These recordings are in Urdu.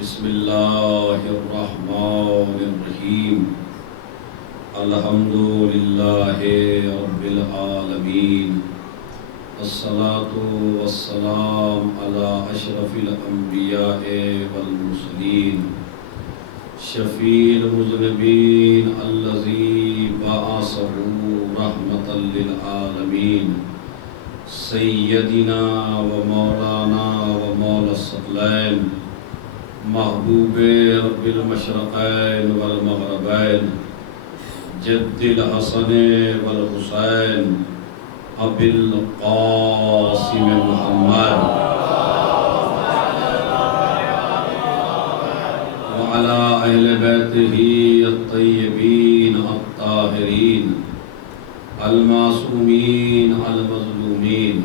بسم اللہ الرحمن الرحیم الحمد للہ رب العالمین الصلاة والسلام علی اشرف الانبیاء والمرسلین شفیع المذنبین الذی بعثہ رحمۃ للعالمین سیدنا و مولانا و مولا الثقلین محبوب رب المشرقین والمغربین جد الحسن والحسین ابی القاسم محمد وعلى اہل بیتہ الطیبین الطاہرین المعصومین المظلومین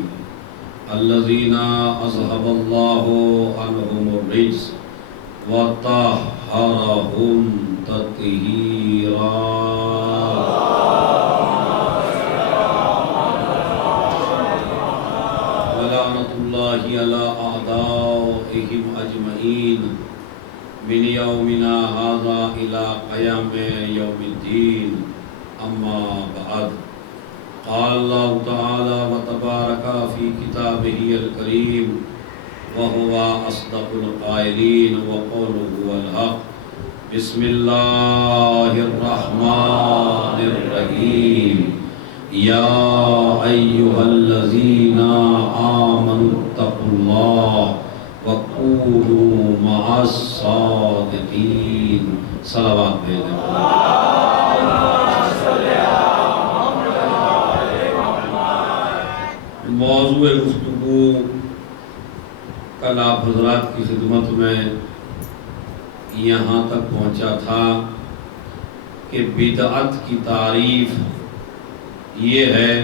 الذین اذهب اللہ عنہم الرجس وطہرہم تطہیرا ولعنۃ اللہ علی اعدائہم اجمعین من یومنا ھذا الی قیام یوم الدین اما بعد قال اللہ تعالی وتبارک فی کتابہ الکریم وهو أصدق القائلين وقوله الحق بسم الله الرحمن الرحيم يا أيها الذين آمنوا اتقوا الله وكونوا مع الصادقين صلوات موضوع گفتگو کل آپ حضرات کی خدمت میں یہاں تک پہنچا تھا کہ بدعت کی تعریف یہ ہے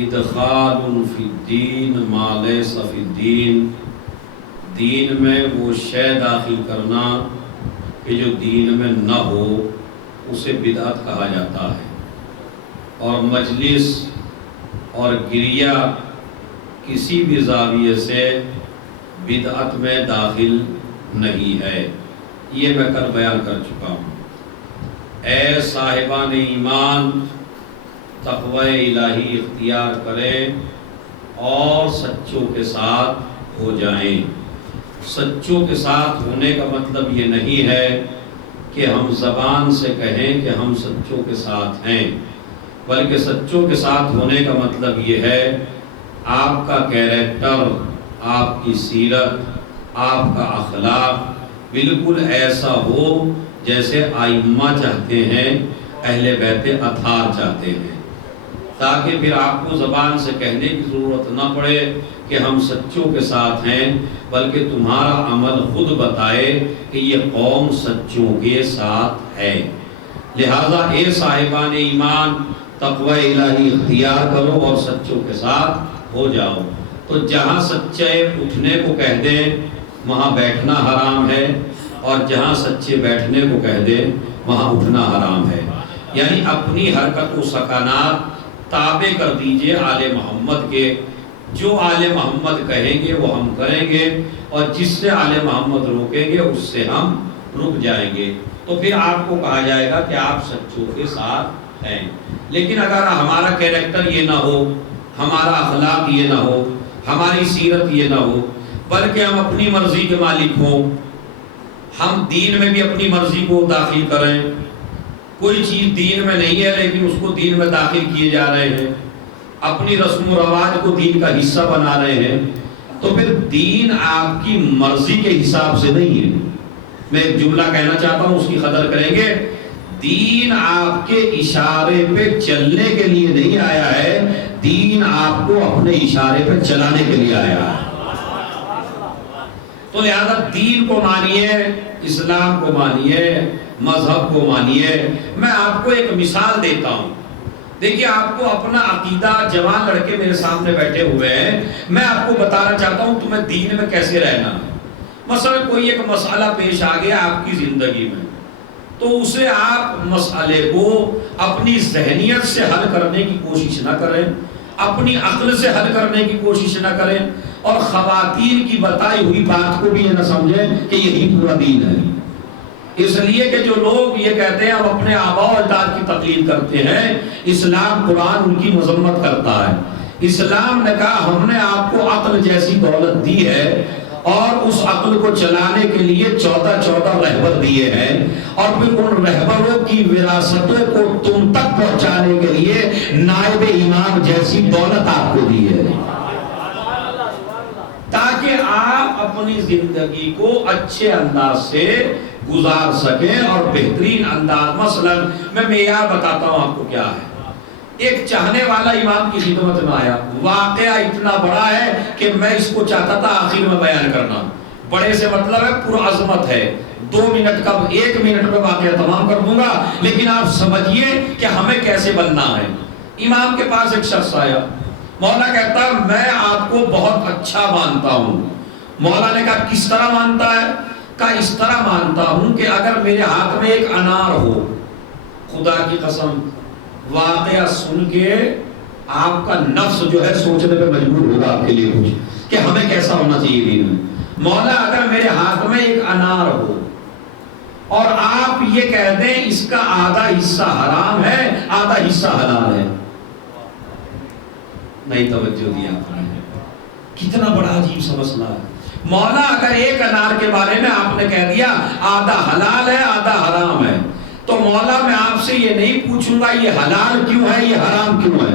ادخال فی الدین ما لیس فی الدین، دین میں وہ شے داخل کرنا کہ جو دین میں نہ ہو اسے بدعت کہا جاتا ہے، اور مجلس اور گریہ کسی بھی زاویے سے بدعت میں داخل نہیں ہے، یہ میں کل بیان کر چکا ہوں۔ اے صاحبان ایمان، تقوی الہی اختیار کریں اور سچوں کے ساتھ ہو جائیں۔ سچوں کے ساتھ ہونے کا مطلب یہ نہیں ہے کہ ہم زبان سے کہیں کہ ہم سچوں کے ساتھ ہیں، بلکہ سچوں کے ساتھ ہونے کا مطلب یہ ہے آپ کا کیریکٹر، آپ کی سیرت، آپ کا اخلاق بالکل ایسا ہو جیسے آئمہ چاہتے ہیں، اہل بیت اطہار چاہتے ہیں، تاکہ پھر آپ کو زبان سے کہنے کی ضرورت نہ پڑے کہ ہم سچوں کے ساتھ ہیں، بلکہ تمہارا عمل خود بتائے کہ یہ قوم سچوں کے ساتھ ہے۔ لہٰذا اے صاحبان ایمان، تقوی الہی اختیار کرو اور سچوں کے ساتھ ہو جاؤ۔ تو جہاں سچے اٹھنے کو کہہ دیں وہاں بیٹھنا حرام ہے، اور جہاں سچے بیٹھنے کو کہہ دیں وہاں اٹھنا حرام ہے۔ یعنی اپنی حرکت و سکنات تابع کر دیجئے آل محمد کے، جو آل محمد کہیں گے وہ ہم کریں گے، اور جس سے آل محمد روکیں گے اس سے ہم رک جائیں گے، تو پھر آپ کو کہا جائے گا کہ آپ سچوں کے ساتھ ہیں۔ لیکن اگر ہمارا کیریکٹر یہ نہ ہو، ہمارا اخلاق یہ نہ ہو، ہماری سیرت یہ نہ ہو، بلکہ ہم اپنی مرضی کے مالک ہوں، ہم دین میں بھی اپنی مرضی کو داخل کریں، کوئی چیز دین میں نہیں ہے لیکن اس کو دین میں داخل کیے جا رہے ہیں، اپنی رسم و رواج کو دین کا حصہ بنا رہے ہیں، تو پھر دین آپ کی مرضی کے حساب سے نہیں ہے۔ میں ایک جملہ کہنا چاہتا ہوں، اس کی قدر کریں گے۔ دین آپ کے اشارے پہ چلنے کے لیے نہیں آیا ہے، دین آپ کو اپنے اشارے پہ چلانے کے لیے آیا ہے۔ تو لہذا دین کو مانیے، اسلام کو مانیے، مذہب کو مانیے۔ میں آپ کو ایک مثال دیتا ہوں، دیکھیے آپ کو اپنا عقیدہ، جوان لڑکے میرے سامنے بیٹھے ہوئے ہیں، میں آپ کو بتانا چاہتا ہوں تمہیں دین میں کیسے رہنا ہے۔ مثلا کوئی ایک مسئلہ پیش آ گیا آپ کی زندگی میں، تو اسے آپ مسئلے کو اپنی ذہنیت سے حل کرنے کی کوشش نہ کریں، اپنی عقل سے حل کرنے کی کوشش نہ کریں، اور خواتین کی بتائی ہوئی بات کو بھی یہ نہ سمجھیں کہ یہی پورا دین ہے۔ اس لیے کہ جو لوگ یہ کہتے ہیں ہم اپنے آباء و اجداد کی تقلید کرتے ہیں، اسلام قرآن ان کی مذمت کرتا ہے۔ اسلام نے کہا ہم نے آپ کو عقل جیسی دولت دی ہے اور اس عقل کو چلانے کے لیے 14 رہبر دیے ہیں، اور پھر ان رہبروں کی وراثتوں کو تم تک پہنچانے کے لیے نائب امام جیسی دولت آپ کو دی ہے، تاکہ آپ اپنی زندگی کو اچھے انداز سے گزار سکیں اور بہترین انداز۔ مثلا میں معیار بتاتا ہوں آپ کو کیا ہے۔ ایک چاہنے والا امام کی خدمت میں آیا، واقعہ اتنا بڑا ہے کہ میں اس کو چاہتا تھا آخر میں بیان کرنا، بڑے سے مطلب ہے پرعظمت ہے، 2 منٹ کا 1 منٹ میں واقعہ تمام کر دوں گا، لیکن آپ سمجھیے کہ ہمیں کیسے بننا ہے۔ امام کے پاس ایک شخص آیا، مولا کہتا ہے میں آپ کو بہت اچھا مانتا ہوں۔ مولا نے کہا کس طرح مانتا ہے؟ کہا اس طرح مانتا ہوں کہ اگر میرے ہاتھ میں ایک انار ہو، خدا کی قسم واقعہ سن کے آپ کا نفس جو ہے سوچنے پہ مجبور ہوگا آپ کے لیے کچھ کہ ہمیں کیسا ہونا چاہیے دین میں۔ مولا اگر میرے ہاتھ میں ایک انار ہو اور آپ یہ کہہ دیں اس کا آدھا حصہ حرام ہے آدھا حصہ حلال ہے، نہیں توجہ دیا آپ نے، کتنا بڑا عجیب سا مسئلہ ہے۔ مولا اگر ایک انار کے بارے میں آپ نے کہہ دیا آدھا حلال ہے آدھا حرام ہے، تو مولا میں آپ سے یہ نہیں پوچھوں گا یہ حلال کیوں ہے یہ حرام کیوں ہے،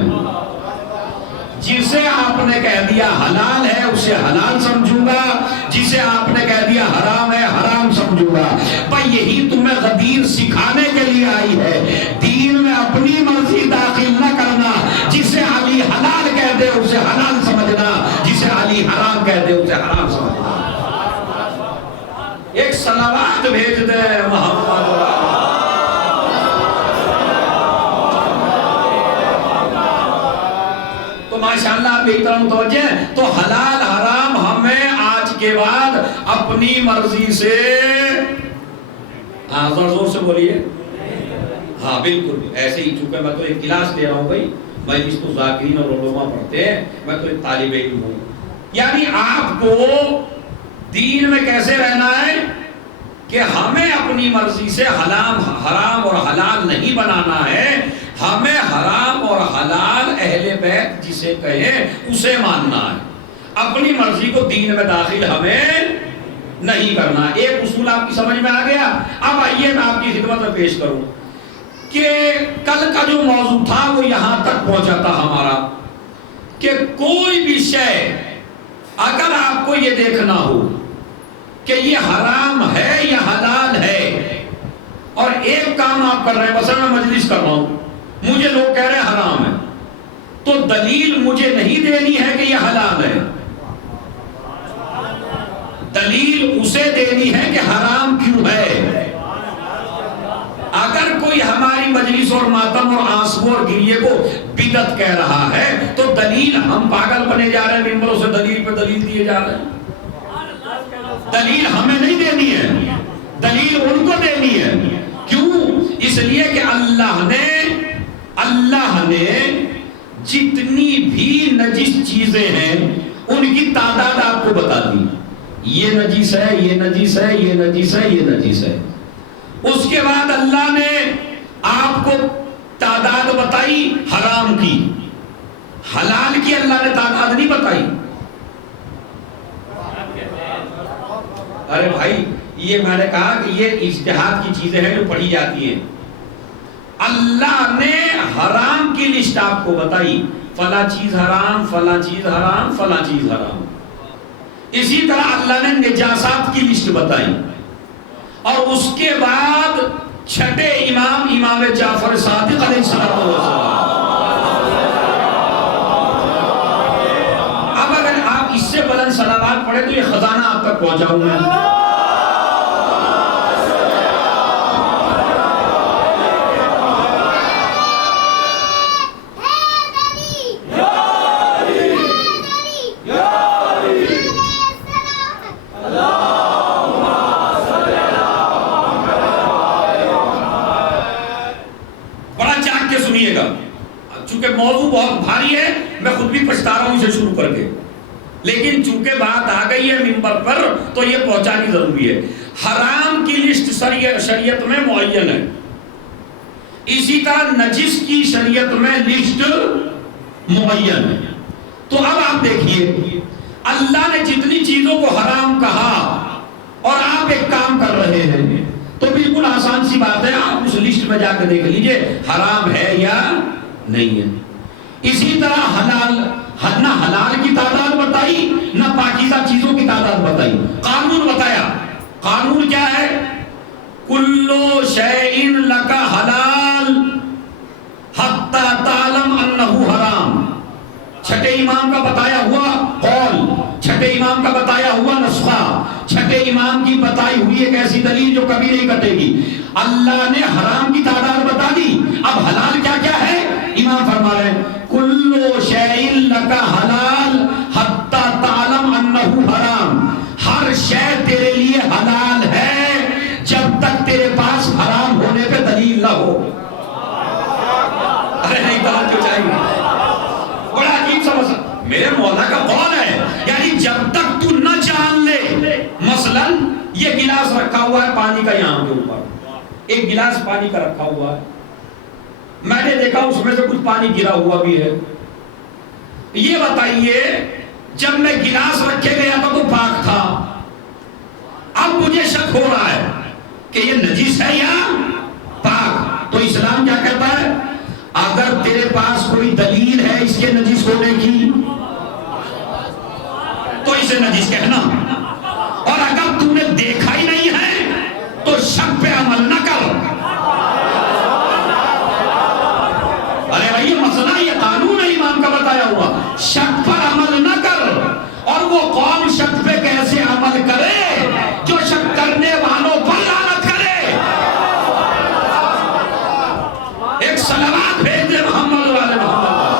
جسے آپ نے کہہ دیا حلال ہے اسے حلال سمجھوں گا، جسے آپ نے کہہ دیا حرام ہے حرام سمجھوں گا۔ پر یہی تمہیں غدیر سکھانے کے لیے آئی ہے، دین میں اپنی مرضی داخل نہ کرنا، جسے علی حلال کہہ دے اسے حلال سمجھنا، جسے علی حرام کہہ دے اسے حرام سمجھنا۔ ایک صلوات بھیج دے محمد ماشاءاللہ آپ ایک طرح متوجہ ہیں۔ تو حلال حرام ہمیں آج کے بعد اپنی مرضی سے، ہاں زور سے بولیے، ہاں بالکل ایسے ہی، چونکہ میں تو ایک کلاس دے رہا ہوں بھائی، میں جس کو ذاکرین اور علماء پڑھتے ہیں، میں تو ایک طالب علم ہوں، یعنی آپ کو دین میں کیسے رہنا ہے کہ ہمیں اپنی مرضی سے حرام اور حلال نہیں بنانا ہے، ہمیں حرام اور حلال اہل بیت جسے کہیں اسے ماننا ہے، اپنی مرضی کو دین میں داخل ہمیں نہیں کرنا۔ ایک اصول آپ کی سمجھ میں آ گیا؟ اب آئیے میں آپ کی خدمت میں پیش کروں کہ کل کا جو موضوع تھا وہ یہاں تک پہنچا تھا ہمارا کہ کوئی بھی شے اگر آپ کو یہ دیکھنا ہو کہ یہ حرام ہے یا حلال ہے، اور ایک کام آپ کر رہے ہیں، مثلا میں مجلس کر رہا ہوں، مجھے لوگ کہہ رہے ہیں حرام ہے، تو دلیل مجھے نہیں دینی ہے کہ یہ حلال ہے، دلیل اسے دینی ہے کہ حرام کیوں ہے۔ اگر کوئی ہماری مجلس اور ماتم اور آنسو اور گریے کو بدعت کہہ رہا ہے تو دلیل ہم پاگل بنے جا رہے ہیں، ممبروں سے دلیل پہ دلیل دیے جا رہے ہیں۔ دلیل ہمیں نہیں دینی ہے، دلیل ان کو دینی ہے۔ کیوں؟ اس لیے کہ اللہ نے جتنی بھی نجس چیزیں ہیں ان کی تعداد آپ کو بتا دی، یہ نجس ہے یہ نجس ہے یہ نجس ہے یہ نجس ہے۔ اس کے بعد اللہ نے آپ کو تعداد بتائی حرام کی، حلال کی اللہ نے تعداد نہیں بتائی۔ ارے بھائی یہ میں نے کہا کہ یہ اجتہاد کی چیزیں ہیں جو پڑھی جاتی ہیں، اللہ نے حرام کی لسٹ آپ کو بتائی، فلاں چیز حرام فلاں چیز حرام فلاں چیز حرام۔ اسی طرح اللہ نے نجاسات کی لسٹ بتائی، اور اس کے بعد چھٹے امام جعفر صادق علیہ السلام۔ اب اگر آپ اس سے بلند صلوات پڑھیں تو یہ خزانہ آپ تک پہنچاؤں میں۔ چونکہ موضوع بہت بھاری ہے، میں خود بھی پچھتا رہا ہوں اسے شروع کر کے۔ لیکن چونکہ بات آ گئی ہے منبر پر تو یہ پہنچانی ضروری ہے۔ حرام کی لسٹ شریعت میں معین ہے، اسی طرح نجس کی شریعت میں لسٹ معین ہے۔ تو اب آپ دیکھیے اللہ نے جتنی چیزوں کو حرام کہا اور آپ ایک کام کر رہے ہیں تو بالکل آسان سی بات ہے، آپ اس لسٹ میں جا کے دیکھ لیجئے حرام ہے یا نہیں ہے۔ اسی طرح نہ حلال کی تعداد بتائی نہ پاکیزہ چیزوں کی تعداد بتائی، قانون بتایا۔ قانون کیا ہے؟ کلو شیئن لک حلال حتی تعلم انہ حرام۔ چھٹے امام کا بتایا ہوا قول، چھٹے امام کا بتایا ہوا نسخہ، چھٹے امام کی بتائی ہوئی ایک ایسی دلیل جو کبھی نہیں کٹے گی۔ اللہ نے حرام کی تعداد بتا دی، اب حلال کیا کیا ہے؟ امام فرما رہے ہیں کلو شیء لک حلال حتی تعلم انہ حرام، ہر شے تیرے لیے حلال ہے جب تک تیرے پاس حرام ہونے پہ دلیل نہ ہو۔ ارے نہیں توجہ چاہیے، بڑا عجیب سا مسئلہ، میرے مولا کا قول ہے، یعنی جب تک تو نہ جان لے، مثلا یہ گلاس رکھا ہوا ہے پانی کا یہاں کے اوپر، ایک گلاس پانی کا رکھا ہوا ہے، میں نے دیکھا اس میں سے کچھ پانی گرا ہوا بھی ہے، یہ بتائیے جب میں گلاس رکھے گیا تھا تو پاک تھا، اب مجھے شک ہو رہا ہے کہ یہ نجس ہے یا پاک، تو اسلام کیا کہتا ہے؟ اگر تیرے پاس کوئی دلیل ہے اس کے نجس ہونے کی تو اسے نجس کہنا، اور اگر تم نے دیکھا ہی نہیں ہے تو شک پہ عمل نہ کر۔ ارے بھائی یہ مسئلہ، یہ قانون ہے امام کا بتایا ہوا، شک پر عمل نہ کر۔ اور وہ قوم شک پہ کیسے عمل کرے جو شک کرنے والوں پر لعنت کرے۔ ایک صلوات بھیج دے محمد والے محمد۔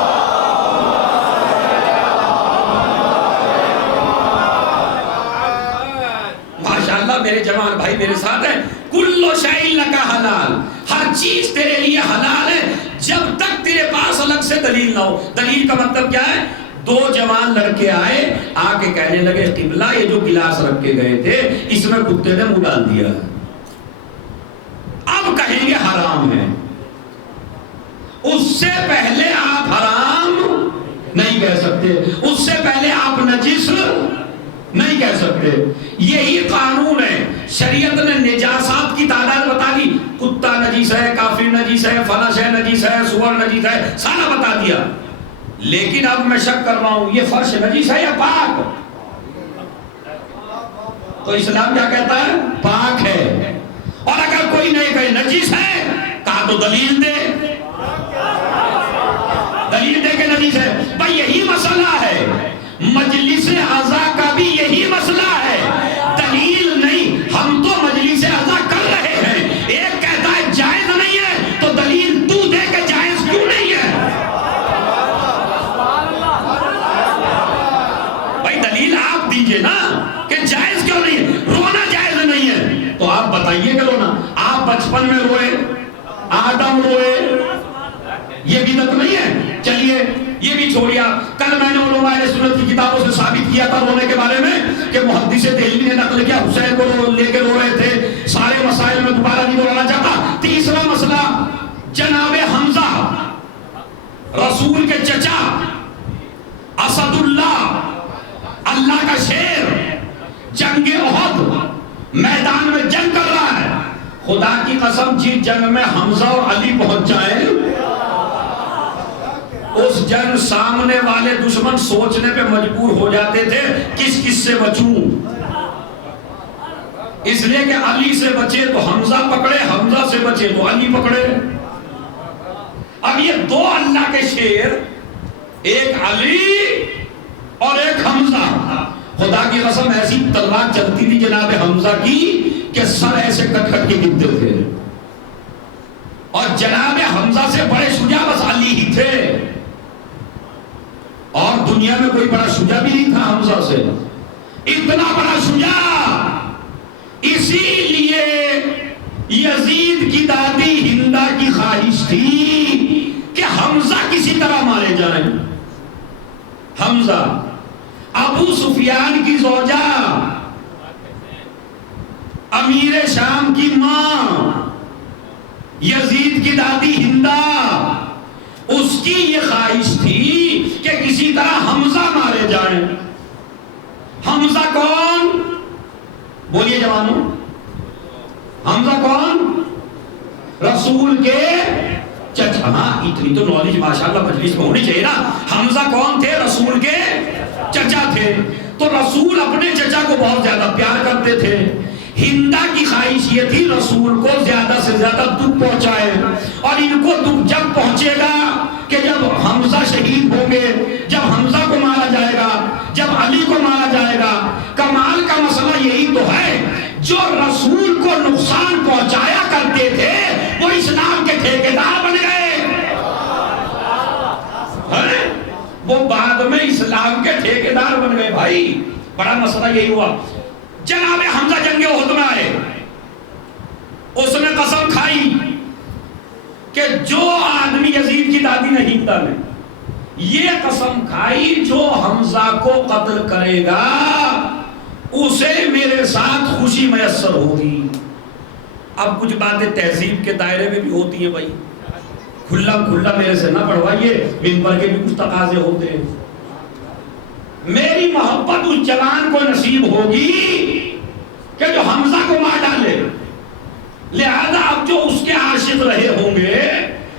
ماشاءاللہ میرے جوان بھائی میرے ساتھ ہیں، کلو شیء لک حلال، ہر چیز تیرے لیے حلال ہے جب تک تیرے پاس الگ سے دلیل نہ ہو۔ دلیل کا مطلب کیا ہے؟ دو جوان لڑکے آئے، آ کے کہنے لگے قبلہ یہ جو گلاس رکھ کے گئے تھے اس میں کتے نے منہ ڈال دیا، اب کہیں گے حرام ہے، اس سے پہلے آپ حرام نہیں کہہ سکتے، اس سے پہلے آپ نجس نہیں کہہ سکتے۔ یہی قانون ہے، شریعت نے نجاسات کی تعداد بتا دی، کتا نجیس ہے، کافر نجیس ہے، فلاں شے نجیس ہے، سور نجیس ہے، سارا بتا دیا، لیکن اب میں شک کر رہا ہوں یہ فرش نجیس ہے یا پاک، تو اسلام کیا کہتا ہے؟ پاک ہے۔ اور اگر کوئی نہیں کہے نجیس ہے، کہا تو دلیل دے، دلیل دے کہ نجیس ہے۔ بھائی یہی مسئلہ ہے، مجلس اعضاء کا بھی یہی مسئلہ ہے، دلیل نہیں، ہم تو مجلس اعضاء کر رہے ہیں، ایک کہتا ہے جائز نہیں ہے تو دلیل تو دے کہ جائز کیوں نہیں ہے۔ بھائی دلیل آپ دیجئے نا کہ جائز کیوں نہیں ہے، رونا جائز نہیں ہے تو آپ بتائیے کہ رونا، آپ بچپن میں روئے، آدم روئے، یہ بدعت نہیں ہے، چلیے یہ بھی چھوڑیا۔ کل میں نے علماء اہل سنت کی کتابوں سے ثابت کیا تھا رونے کے بارے میں کہ محدث دہلوی نے نقل کیا حسین کو لے کے رو رہے تھے، سارے مسائل میں دوبارہ نہیں دہرانا چاہتا۔ تیسرا مسئلہ، جناب حمزہ رسول کے چچا، اسد اللہ، اللہ کا شیر، جنگ احد میدان میں جنگ کر رہا ہے، خدا کی قسم جس جنگ میں حمزہ اور علی پہنچ جائیں اس جنگ سامنے والے دشمن سوچنے پہ مجبور ہو جاتے تھے کس کس سے بچوں، اس لیے کہ علی سے بچے تو حمزہ پکڑے، حمزہ سے بچے تو علی پکڑے۔ اب یہ دو اللہ کے شیر، ایک علی اور ایک حمزہ، خدا کی قسم ایسی تلوار چلتی تھی جناب حمزہ کی کہ سر ایسے کٹ کٹ کے گرتے تھے، اور جناب حمزہ سے بڑے شجاع بس علی ہی تھے، اور دنیا میں کوئی بڑا شجاع بھی نہیں تھا حمزہ سے، اتنا بڑا شجاع۔ اسی لیے یزید کی دادی ہندہ کی خواہش تھی کہ حمزہ کسی طرح مارے جائیں۔ حمزہ ابو زوجہ، امیر شام کی ماں، یزید کی دادی ہندا، اس کی یہ خواہش تھی کہ کسی طرح حمزہ مارے جائیں۔ حمزہ کون؟ بولیے جوانوں، حمزہ کون؟ رسول کے چچا۔ ہاں اتنی تو نالج ماشاءاللہ مجلس میں ہونی چاہیے نا۔ حمزہ کون تھے؟ رسول کے چچا تھے۔ تو رسول اپنے چچا کو بہت زیادہ پیار کرتے تھے۔ ہندا کی خواہش یہ تھی رسول کو زیادہ سے زیادہ دکھ پہنچائے، اور ان کو دکھ جب پہنچے گا کہ جب حمزہ شہید ہوں گے، جب حمزہ کو مارا جائے گا، جب علی کو مارا جائے گا۔ کمال کا مسئلہ یہی تو ہے، جو رسول کو نقصان پہنچایا کرتے تھے وہ اسلام کے ٹھیکیدار بن گئے، وہ بعد میں اسلام کے ٹھیکیدار بن گئے۔ بھائی بڑا مسئلہ یہی ہوا۔ جناب حمزہ جنگ احد میں آئے، اس نے قسم کھائی کہ جو آدمی، یزید کی دادی نے، ہندا نے یہ قسم کھائی جو حمزہ کو قتل کرے گا اسے میرے ساتھ خوشی میسر ہوگی۔ اب کچھ باتیں تہذیب کے دائرے میں بھی ہوتی ہیں بھائی، کھلا کھلا میرے سے نہ پڑھوائیے، منبر کے بھی کچھ تقاضے ہوتے ہیں۔ میری محبت اس جوان کو نصیب ہوگی کہ جو حمزہ کو مار ڈالے، لہذا اب جو اس کے عاشق رہے ہوں گے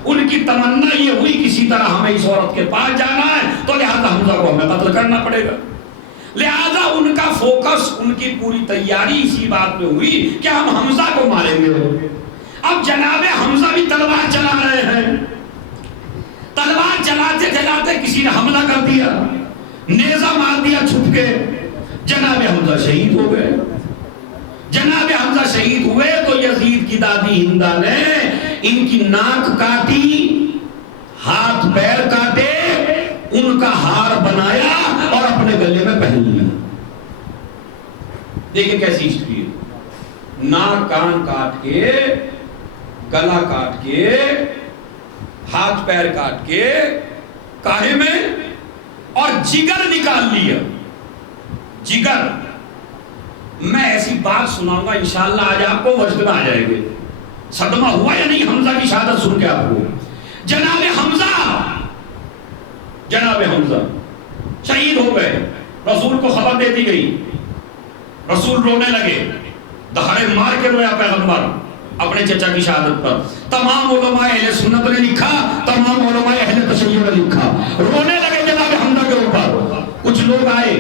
ان کی تمنا یہ ہوئی کسی طرح ہمیں اس عورت کے پاس جانا ہے، تو لہذا حمزہ کو ہمیں قتل کرنا پڑے گا۔ لہذا ان کا فوکس، ان کی پوری تیاری اسی بات پہ ہوئی کہ ہم حمزہ کو ماریں گے۔ اب جناب حمزہ بھی تلوار چلا رہے ہیں، تلوار چلاتے چلاتے کسی نے حملہ کر دیا، نیزہ مار دیا چھپ کے، جناب حمزہ شہید ہو گئے۔ جناب حمزہ شہید ہوئے تو یزید کی دادی ہندا نے ان کی ناک کاٹی، ہاتھ پیر کاٹے، ان کا ہار بنایا اور اپنے گلے میں پہن لیا۔ دیکھیں کیسی ہسٹری ہے، ناک کان کاٹ کے، گلا کاٹ کے، ہاتھ پیر کاٹ کے، کاہے میں، اور جگر نکال لیا۔ جگر، میں ایسی بات سناؤں گا انشاءاللہ آج آپ کو وجد میں آ جائے گے۔ صدمہ ہوا یا نہیں حمزہ کی شہادت سن کے آپ کو؟ جناب حمزہ شہید ہو گئے، رسول کو خبر دے دی گئی، رسول رونے لگے، دہاڑے مار کے رویا پیغمبر اپنے چچا کی شہادت پر۔ تمام علماء اہل سنت نے لکھا، تمام علماء اہل تشیع نے لکھا، رونے لگے جناب حمزہ کے اوپر۔ کچھ لوگ آئے،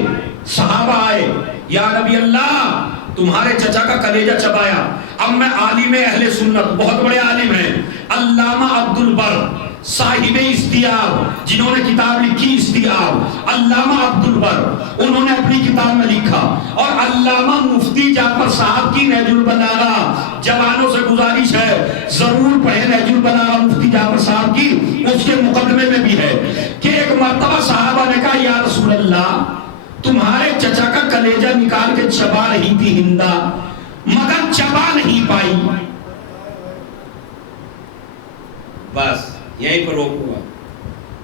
صحابہ آئے، یا نبی اللہ تمہارے چچا کا کلیجہ چبایا۔ اب میں عالم اہل سنت، بہت بڑے عالم ہیں، علامہ عبد البر صاحب استیاب، جنہوں نے کتاب لکھی استیاب، علامہ عبد البر، انہوں نے اپنی کتاب میں لکھا، اور علامہ مفتی جعفر صاحب کی نہج البلاغہ، جوانوں سے گزارش ہے ضرور پڑھیں نہج البلاغہ مفتی جعفر صاحب کی، اس کے مقدمے میں بھی ہے کہ ایک مرتبہ صحابہ نے کہا یا رسول اللہ تمہارے چچا کا کلیجہ نکال کے چبا رہی تھی ہندا، مگر چبا نہیں پائی۔ بس یہیں پر روک ہوا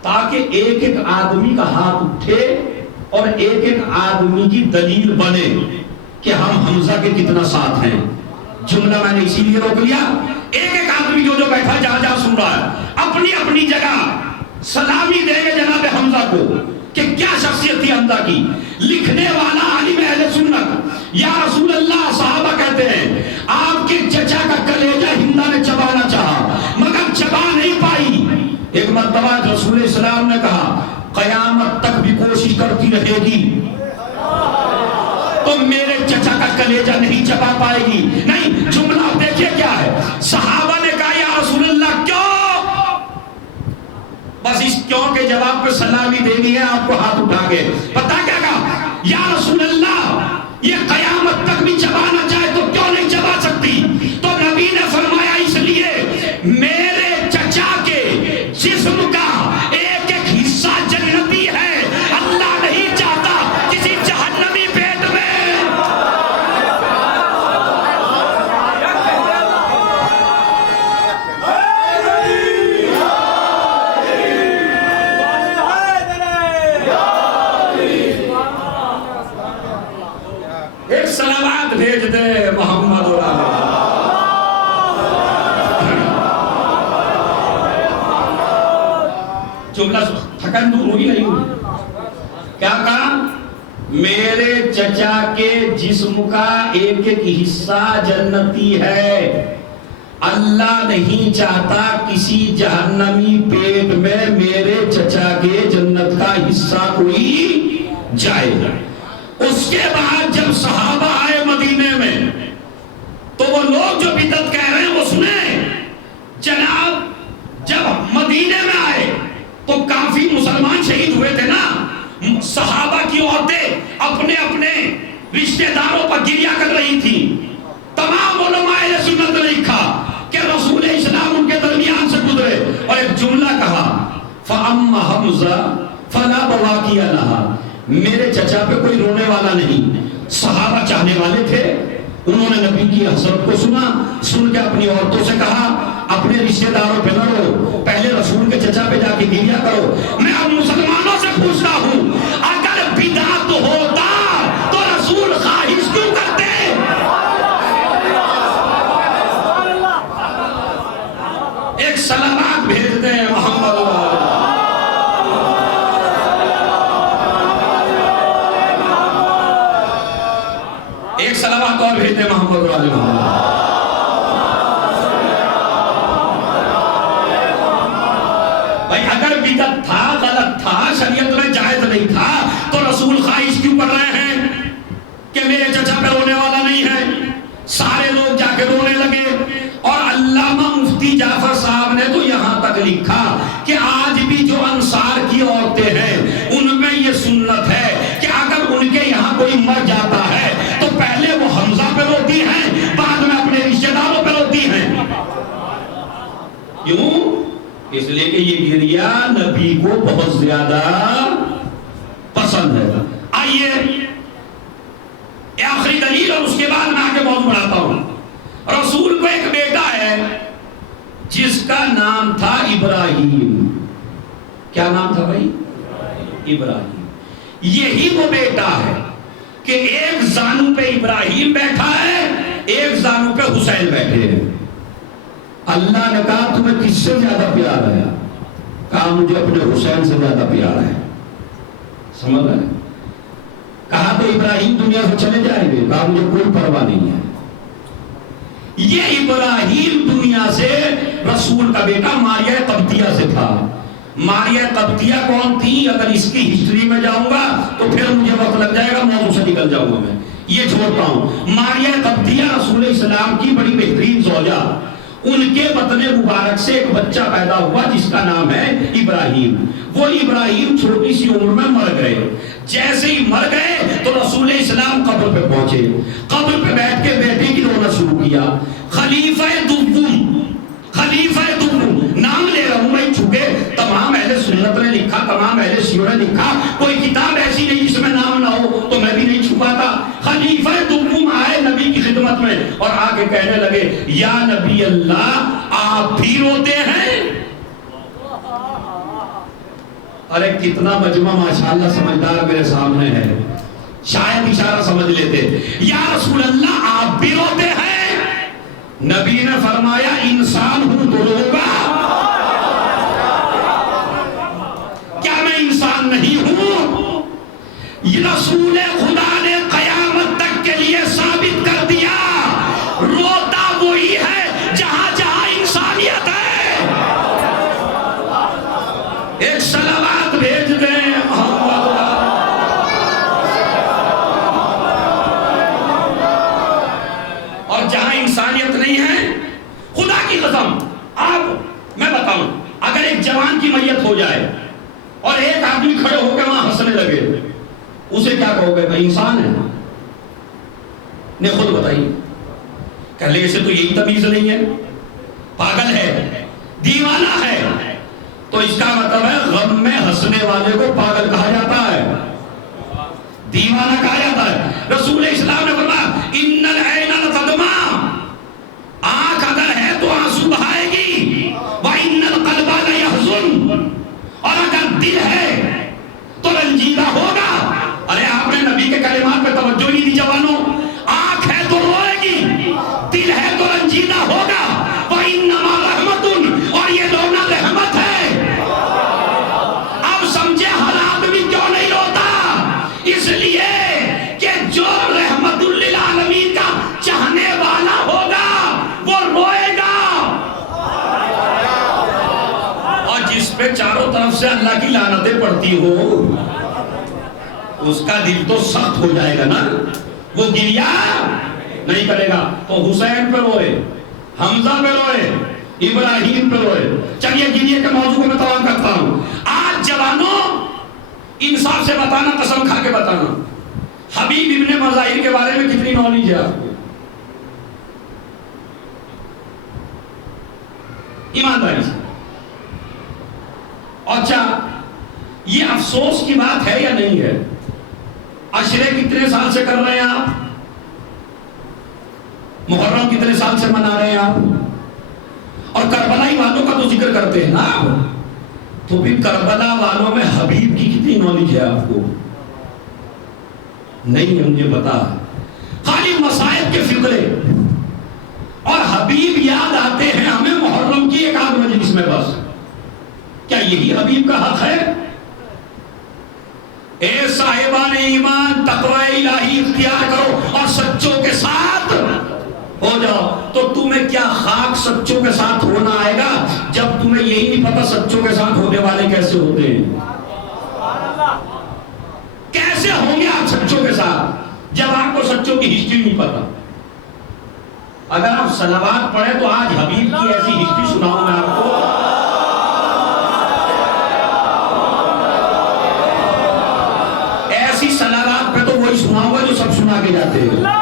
تاکہ ایک ایک آدمی کا ہاتھ اٹھے اور ایک ایک آدمی کی دلیل بنے کہ ہم حمزہ کے کتنا ساتھ ہیں۔ جملہ میں نے اسی لیے روک لیا، ایک ایک آدمی جو بیٹھا جہاں جہاں سن رہا ہے اپنی اپنی جگہ سلامی دے گے جناب حمزہ کو کہ کیا شخصیت تھی حمزہ کی۔ لکھنے والا عالم اہل سنت، یا رسول اللہ صحابہ کہتے ہیں آپ کے چچا کا کلیجہ ہندا نے چبانا چاہا مگر چبا نہیں پائی۔ ایک مرتبہ رسول اسلام نے کہا قیامت تک بھی کوشش کرتی رہے گی تو میرے چچا کا کلیجہ نہیں چبا پائے گی۔ نہیں، جملہ آپ دیکھیے کیا ہے، صحابہ نے کہا یا رسول اللہ کیوں؟ بس اس کیوں کے جواب پہ سلامی دینی ہے آپ کو ہاتھ اٹھا کے۔ پتہ کیا کہا؟ یا رسول اللہ یہ قیامت تک بھی چبانا چاہے تو کیوں نہیں چبا سکتی؟ تو نبی نے فرمایا اس لیے میرے چچا کے جسم کا ایک ایک حصہ جنتی ہے، اللہ نہیں چاہتا کسی جہنمی پیٹ میں۔ بھیج دے محمد اور آل محمد۔ جملہ تھکن دور ہوئی نہیں ہوئی؟ کیا کہا؟ میرے چچا کے جسم کا ایک ایک حصہ جنتی ہے، اللہ نہیں چاہتا کسی جہنمی پیٹ میں میرے چچا کے جنت کا حصہ کوئی جائے۔ اس کے بعد جب صحابہ آئے مدینے میں تو وہ لوگ جو بدعت کہہ رہے ہیں وہ سنیں جناب، جب مدینے میں آئے تو کافی مسلمان شہید ہوئے تھے نا، صحابہ کی عورتیں اپنے اپنے رشتہ داروں پر گریہ کر رہی تھی۔ تمام علماء سنت نے لکھا کہ رسول اسلام ان کے درمیان سے گزرے اور ایک جملہ کہا فَأَمَّا حَمْزَةَ فَلَا بَوَاكِيَ لَهَا، میرے چچا پہ کوئی رونے والا نہیں۔ صحابہ چاہنے والے تھے، انہوں نے نبی کی حسرت کو سنا، سن کے اپنی عورتوں سے کہا اپنے رشتہ داروں پہ نہ رو، پہلے رسول کے چچا پہ جا کے گریہ کرو۔ میں اب مسلمانوں سے پوچھتا ہوں اگر بدعت ہوتا تو رسول خواہش کیوں کرتے؟ ایک صلوات بھیج دیں محمد اور آل محمد۔ ایک صلوات اور بھیج دیں محمد اور آل محمد۔ بھائی اگر بدعت تھا، غلط تھا، شریعت میں جائز نہیں تھا تو رسول خواہش کیوں کر رہے ہیں کہ میرے چچا پہ رونے والا نہیں ہے؟ سارے لوگ جا کے رونے لگے اور علامہ مفتی جعفر صاحب نے تو یہاں تک لکھا کہ آج بھی جو انصار کی عورتیں ہیں ان میں یہ سنت ہے کہ اگر ان کے یہاں کوئی مر جاتا ہے تو پہلے وہ حمزہ پہ روتی ہیں، بعد میں اپنے رشتہ داروں پہ روتی ہیں۔ کیوں؟ اس لیے کہ یہ گریہ نبی کو بہت زیادہ پسند ہے۔ آئیے آخری دلیل اور اس کے بعد میں آگے بہت بڑھاتا ہوں۔ رسول کو ایک بیٹا ہے جس کا نام تھا ابراہیم۔ کیا نام تھا بھائی؟ ابراہیم۔ یہی وہ بیٹا ہے کہ ایک زانو پہ ابراہیم بیٹھا ہے، ایک زانو پہ حسین بیٹھے ہیں۔ اللہ نے کہا تمہیں کس سے زیادہ پیار ہے؟ کہا مجھے اپنے حسین سے زیادہ پیار ہے۔ سمجھ رہے ہیں؟ کہا تو ابراہیم دنیا سے چلے جائیں گے، کہا مجھے کوئی پرواہ نہیں ہے۔ یہ ابراہیم دنیا سے رسول کا بیٹا ماریہ قبطیہ سے تھا۔ ماریہ قبطیہ کون تھی؟ اگر اس کی ہسٹری میں جاؤں گا تو پھر مجھے وقت لگ جائے گا، موضوع سے نکل جاؤں گا میں، یہ چھوڑتا ہوں۔ ماریہ قبطیہ رسول اسلام کی بڑی بہترین زوجہ، ان کے بطن مبارک سے ایک بچہ پیدا ہوا جس کا نام ہے ابراہیم۔ وہ ابراہیم چھوٹی سی عمر میں مر گئے۔ جیسے ہی مر گئے تو رسول اسلام قبر پہ پہنچے، قبر پہ بیٹھ کے بیٹے کی رونا شروع کیا۔ خلیفہ دوم، خلیفہ دوم نام لے رہا ہوں میں، چونکہ تمام اہل سنت نے لکھا، تمام اہل سیرت نے لکھا، کوئی کتاب ایسی نہیں جس میں نام نہ ہو، تو میں بھی نہیں چھپاتا۔ خلیفہ دوم آئے نبی کی خدمت میں اور آ کے کہنے لگے یا نبی اللہ آپ بھی روتے ہیں؟ ارے کتنا مجمع ماشاءاللہ سمجھدار میرے سامنے ہے، شاید اشارہ سمجھ لیتے۔ یا رسول اللہ آپ بھی روتے ہیں؟ نبی نے فرمایا انسان ہوں تو روگا، کیا میں انسان نہیں ہوں؟ یہ رسول خدا نے قیامت تک کے لیے ثابت کر دیا روتا وہی ہے جہاں جہاں انسانیت ہے۔ ایک صلوات بھیج دیں محمد۔ اور جہاں انسانیت نہیں ہے، خدا کی قسم آپ میں بتاؤں، اگر ایک جوان کی میت ہو جائے اور ایک آدمی کھڑے ہو کے وہاں ہنسنے لگے، اسے کیا کہو گے؟ بھائی انسان ہے نے خود بتائیے، کہہ لے اسے تو یہی تمیز نہیں ہے، پاگل ہے، دیوانہ ہے۔ تو اس کا مطلب ہے غم میں ہنسنے والے کو پاگل کہا جاتا ہے، دیوانہ کہا جاتا ہے۔ رسول اسلام نے فرمایا ان العین لتدمع، آنکھ اگر ہے تو آنسو بہائے گی، وان القلب لیحزن، اور اگر دل ہے تو رنجیدہ ہوگا۔ ارے آپ نے نبی کے کلمات پہ توجہ نہیں دی جوانوں، آنکھ ہے تو اس لیے کہ جو رحمت للعالمین کا چاہنے والا ہوگا وہ روئے گا، اور جس پہ چاروں طرف سے اللہ کی لعنتیں پڑتی ہو اس کا دل تو سخت ہو جائے گا نا، وہ گریہ نہیں کرے گا۔ تو حسین پہ روئے، حمزہ پہ روئے، ابراہیم پہ روئے۔ چلیے گریہ کے موضوع کو میں تمام کرتا ہوں۔ آج جوانوں انصاف سے بتانا، قسم کھا کے بتانا، حبیب ابن مظاہر کے بارے میں کتنی نالج ہے آپ کو؟ ایمانداری سے۔ اچھا یہ افسوس کی بات ہے یا نہیں ہے؟ عشرے کتنے سال سے کر رہے ہیں آپ؟ محرم کتنے سال سے منا رہے ہیں آپ؟ اور کربلائی والوں کا تو ذکر کرتے ہیں نا آپ، تو پھر کربلا والوں میں حبیب کی کتنی نالج ہے آپ کو؟ نہیں ہے مجھے پتا، خالی مصائب کے فکرے اور حبیب یاد آتے ہیں ہمیں محرم کی ایک آدھ مجلس میں بس۔ کیا یہی حبیب کا حق ہے؟ اے صاحبان ایمان تقوی الہی اختیار کرو اور سچوں کے ساتھ ہو جاؤ۔ تو تمہیں کیا خاک سچوں کے ساتھ ہونا آئے گا جب تمہیں یہی نہیں پتا سچوں کے ساتھ ہونے والے کیسے ہوتے ہیں؟ کیسے ہوں گے آپ سچوں کے ساتھ جب آپ کو سچوں کی ہسٹری نہیں پتا؟ اگر آپ صلوات پڑھیں تو آج حبیب کی ایسی ہسٹری سناؤں میں آپ کو، ایسی صلوات پہ تو وہی سناؤں گا جو سب سنا کے جاتے ہیں۔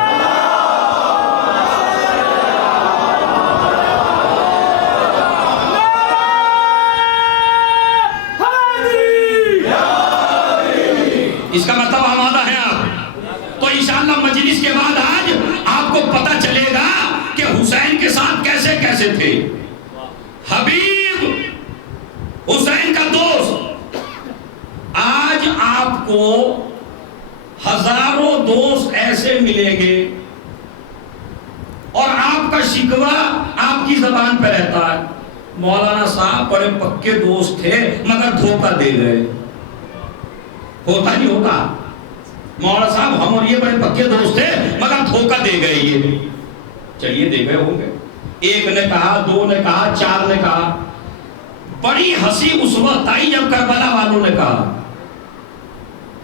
اس کا مطلب آمادہ ہیں آپ؟ تو انشاءاللہ مجلس کے بعد آج آپ کو پتہ چلے گا کہ حسین کے ساتھ کیسے کیسے تھے۔ حبیب حسین کا دوست، آج آپ کو ہزاروں دوست ایسے ملیں گے اور آپ کا شکوہ آپ کی زبان پہ رہتا ہے، مولانا صاحب بڑے پکے دوست تھے مگر دھوکہ دے گئے۔ ہوتا نہیں ہوتا؟ مولانا صاحب ہم اور یہ بڑے پکے دوست تھے مگر دھوکہ دے گئے یہ۔ چلیے دے گئے ہوں گے، ایک نے کہا، دو نے کہا، چار نے کہا۔ بڑی ہنسی اس وقت آئی جب کربلا والوں نے کہا،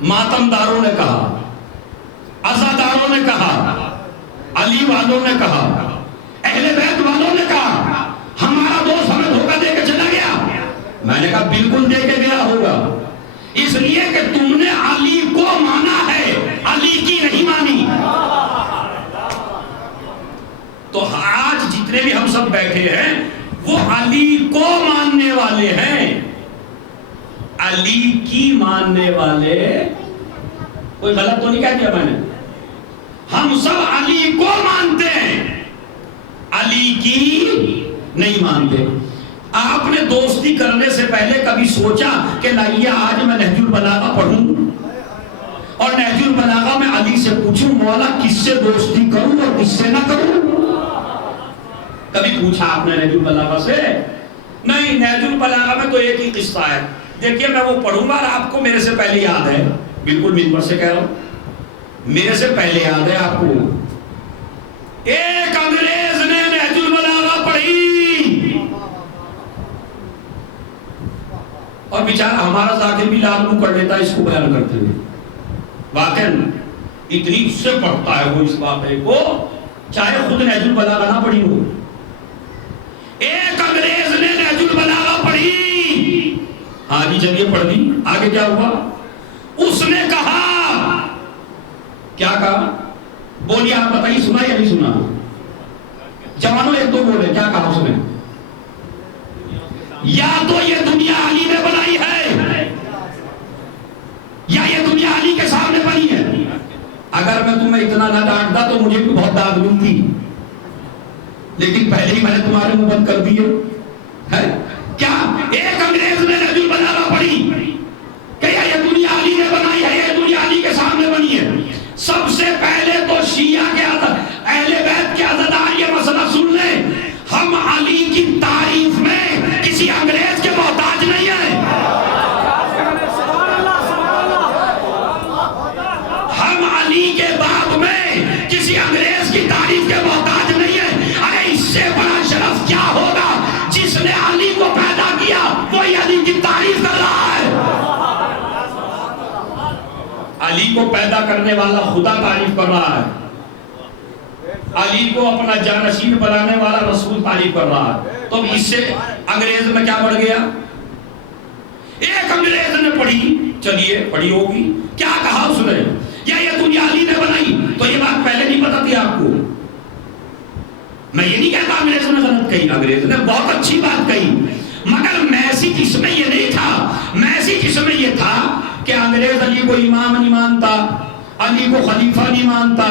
ماتم داروں نے کہا، عزاداروں نے کہا، علی والوں نے کہا، اہل بیت والوں نے کہا ہمارا دوست ہمیں دھوکہ دے کے چلا گیا۔ میں نے کہا بالکل دے کے گیا ہوگا، اس لیے کہ تم نے علی کو مانا ہے، علی کی نہیں مانی۔ تو آج جتنے بھی ہم سب بیٹھے ہیں وہ علی کو ماننے والے ہیں، علی کی ماننے والے۔ کوئی غلط تو نہیں کہہ دیا میں نے؟ ہم سب علی کو مانتے ہیں، علی کی نہیں مانتے۔ آپ نے دوستی کرنے سے پہلے کبھی سوچا کہ لائیے آج میں نہج البلاغہ پڑھوں اور نہج البلاغہ میں علی سے پوچھوں مولا کس سے دوستی کروں اور کس سے نہ کروں؟ کبھی پوچھا آپ نے نہج البلاغہ سے؟ نہیں، نہج البلاغہ میں تو ایک ہی قصہ ہے، دیکھیے میں وہ پڑھوں گا اور آپ کو میرے سے پہلے یاد ہے، بالکل منبر سے کہہ رہا ہوں، میرے سے پہلے یاد ہے آپ کو۔ ایک انگریز نے نہج البلاغہ پڑھی اور بیچارہ ہمارا ذاکر بھی لال منہ کر لیتا ہے اس کو بیان کرتے ہوئے، واقعاً اتنی اس سے پڑھتا ہے وہ اس واقعے کو چاہے خود نہج البلاغہ نہ پڑھی ہو۔ ایک انگریز نے نہج البلاغہ پڑھی، ہاں جی چلیے پڑھ دی، آگے کیا ہوا؟ اس نے کہا، کیا کہا؟ بولیے آپ بتائیے، سنا یا نہیں سنا؟ جوانوں ایک دو بولے، کیا کہا اس نے؟ یا تو یہ دنیا علی نے بنائی ہے یا یہ دنیا علی کے سامنے بنی ہے۔ اگر میں تمہیں اتنا نہ ڈانٹتا تو مجھے بھی بہت داد ملتی، لیکن پہلے ہی میں نے تمہارے منہ بند کر دیے۔ کیا ایک انگریز نے نہج البلاغہ پڑھی کہ یہ دنیا علی نے بنائی ہے، یہ دنیا علی کے سامنے بنی ہے؟ سب سے پہلے تو شیعہ کے اہل بیت کے عزادار یہ مسئلہ سن لیں، ہم علی کی تعریف میں کسی انگریز کے محتاج نہیں ہیں۔ علی کے باب میں کسی انگریز کی تعریف کے محتاج نہیں ہے. ارے اس سے بڑا شرف کیا ہوگا؟ جس نے علی کو پیدا کیا وہی علی کی تعریف کر رہا ہے. علی کو پیدا کرنے والا خدا تعریف کر رہا ہے. علی کو اپنا جانشین بنانے والا رسول تعریف کر رہا ہے. تو اس سے انگریز میں کیا بڑھ گیا؟ ایک انگریز نے پڑھی، چلیے پڑھی ہوگی، کیا کہا اس نے؟ یا یہ دنیا علی نے بنائی؟ تو یہ بات پہلے نہیں پتا تھی آپ کو؟ میں یہ نہیں کہتا انگریز نے غلط کہی، انگریز نے بہت اچھی بات کہی، مگر میسیج اس میں یہ نہیں تھا. میسیج اس میں یہ تھا کہ انگریز علی کو امام نہیں مانتا، علی کو خلیفہ نہیں مانتا،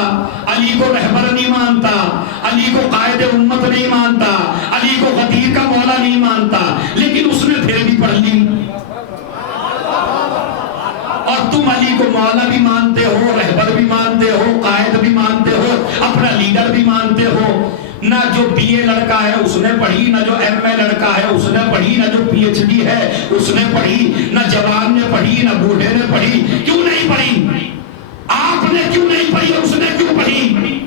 علی کو رہبر نہیں مانتا، علی کو قائد امت نہیں مانتا، علی کو غدیر کا مولا نہیں مانتا، لیکن اس نے پھر بھی پڑھ لی. اور تم علی کو مولا بھی مانتے ہو، رہبر بھی مانتے ہو، قائد بھی مانتے ہو، اپنا لیڈر بھی مانتے ہو. نہ جو بی اے لڑکا ہے اس نے پڑھی، نہ جو ایم اے لڑکا ہے اس نے پڑھی، نہ جو پی ایچ ڈی ہے اس نے پڑھی، نہ جوان نے پڑھی، نہ بوڑھے نے پڑھی. کیوں نہیں پڑھی؟ آپ نے کیوں نہیں پڑھی اور اس نے کیوں پڑھی؟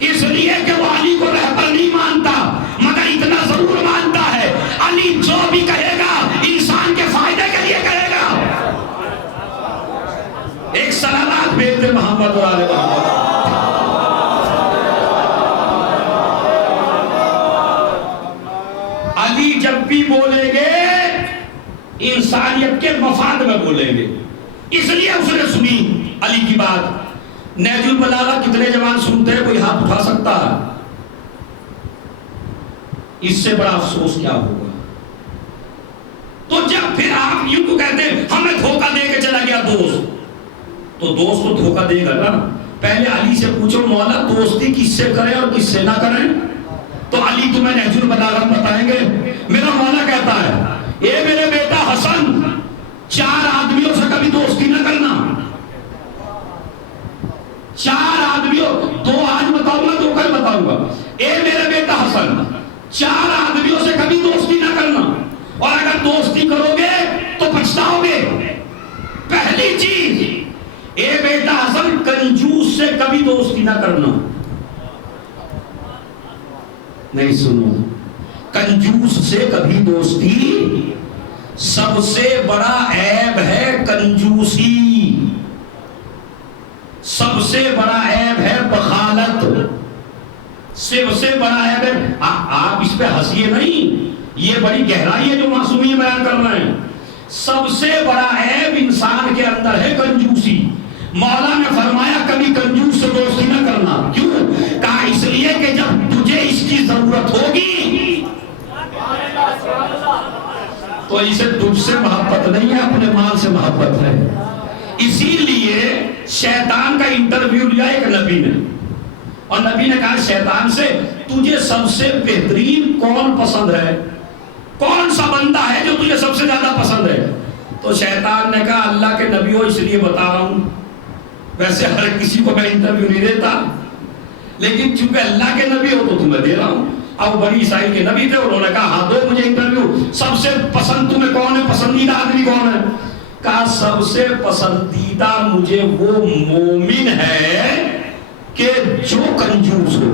اس لیے کہ وہ علی کو رہبر نہیں مانتا، مگر اتنا ضرور مانتا ہے علی جو بھی کہے گا انسان کے فائدے کے لیے کہے گا. ایک سلامات بھیج دے محمد و آل محمد. علی جب بھی بولیں گے انسانیت کے مفاد میں بولیں گے، اس لیے اس نے سنی علی کی بات. نہج البلاغہ کتنے جوان سنتے ہیں؟ کوئی ہاتھ اٹھا سکتا ہے؟ اس سے بڑا افسوس کیا ہوگا؟ تو جب پھر آپ یوں تو کہتے ہیں ہمیں دھوکہ دے کے چلا گیا دوست، تو دوست تو دھوکہ دے گا نا. پہلے علی سے پوچھو مولا دوستی کس سے کریں اور کس سے نہ کریں؟ تو علی تمہیں نہج البلاغہ بتائیں گے. میرا مولا کہتا ہے اے میرے بیٹا حسن، 4 آدمیوں سے کبھی دوستی نہ کرنا. 4 آدمیوں، 2 آج بتاؤں گا 2 کل بتاؤں گا. اے میرے بیٹا حسن، 4 آدمیوں سے کبھی دوستی نہ کرنا، اور اگر دوستی کرو گے تو پچھتاؤ گے. پہلی چیز، اے بیٹا حسن کنجوس سے کبھی دوستی نہ کرنا. نہیں سنو، کنجوس سے کبھی دوستی، سب سے بڑا عیب ہے کنجوسی، سب سے بڑا عیب ہے بخالت، سب سے بڑا عیب ہے. آپ اس پہ ہنسیے نہیں، یہ بڑی گہرائی ہے جو معصومی بیان کر رہے ہیں. سب سے بڑا عیب انسان کے اندر ہے کنجوسی. مولا نے فرمایا کبھی کنجوس سے دوستی نہ کرنا. کیوں؟ کہا اس لیے کہ جب تجھے اس کی ضرورت ہوگی تو اسے تجھ سے محبت نہیں ہے، اپنے مال سے محبت ہے. اسی لیے شیطان کا انٹرویو لیا ایک نبی نے، اور نبی نے کہا شیطان سے تجھے سب سے بہترین کون پسند ہے؟ کون سا بندہ ہے جو تجھے سب سے زیادہ پسند ہے؟ تو شیطان نے کہا اللہ کے نبی ہو اس لیے بتا رہا ہوں. ویسے ہر کسی کو میں انٹرویو نہیں دیتا، لیکن چونکہ اللہ کے نبی ہو تو تمہیں دے رہا ہوں. اب بنی اسرائیل کے نبی تھے، انہوں نے کہا ہاں دو مجھے انٹرویو. سب سے پسند تمہیں کون ہے؟ پسندیدہ آدمی کون ہے؟ کہا سب سے پسندیدہ مجھے وہ مومن ہے کہ جو کنجوس ہو.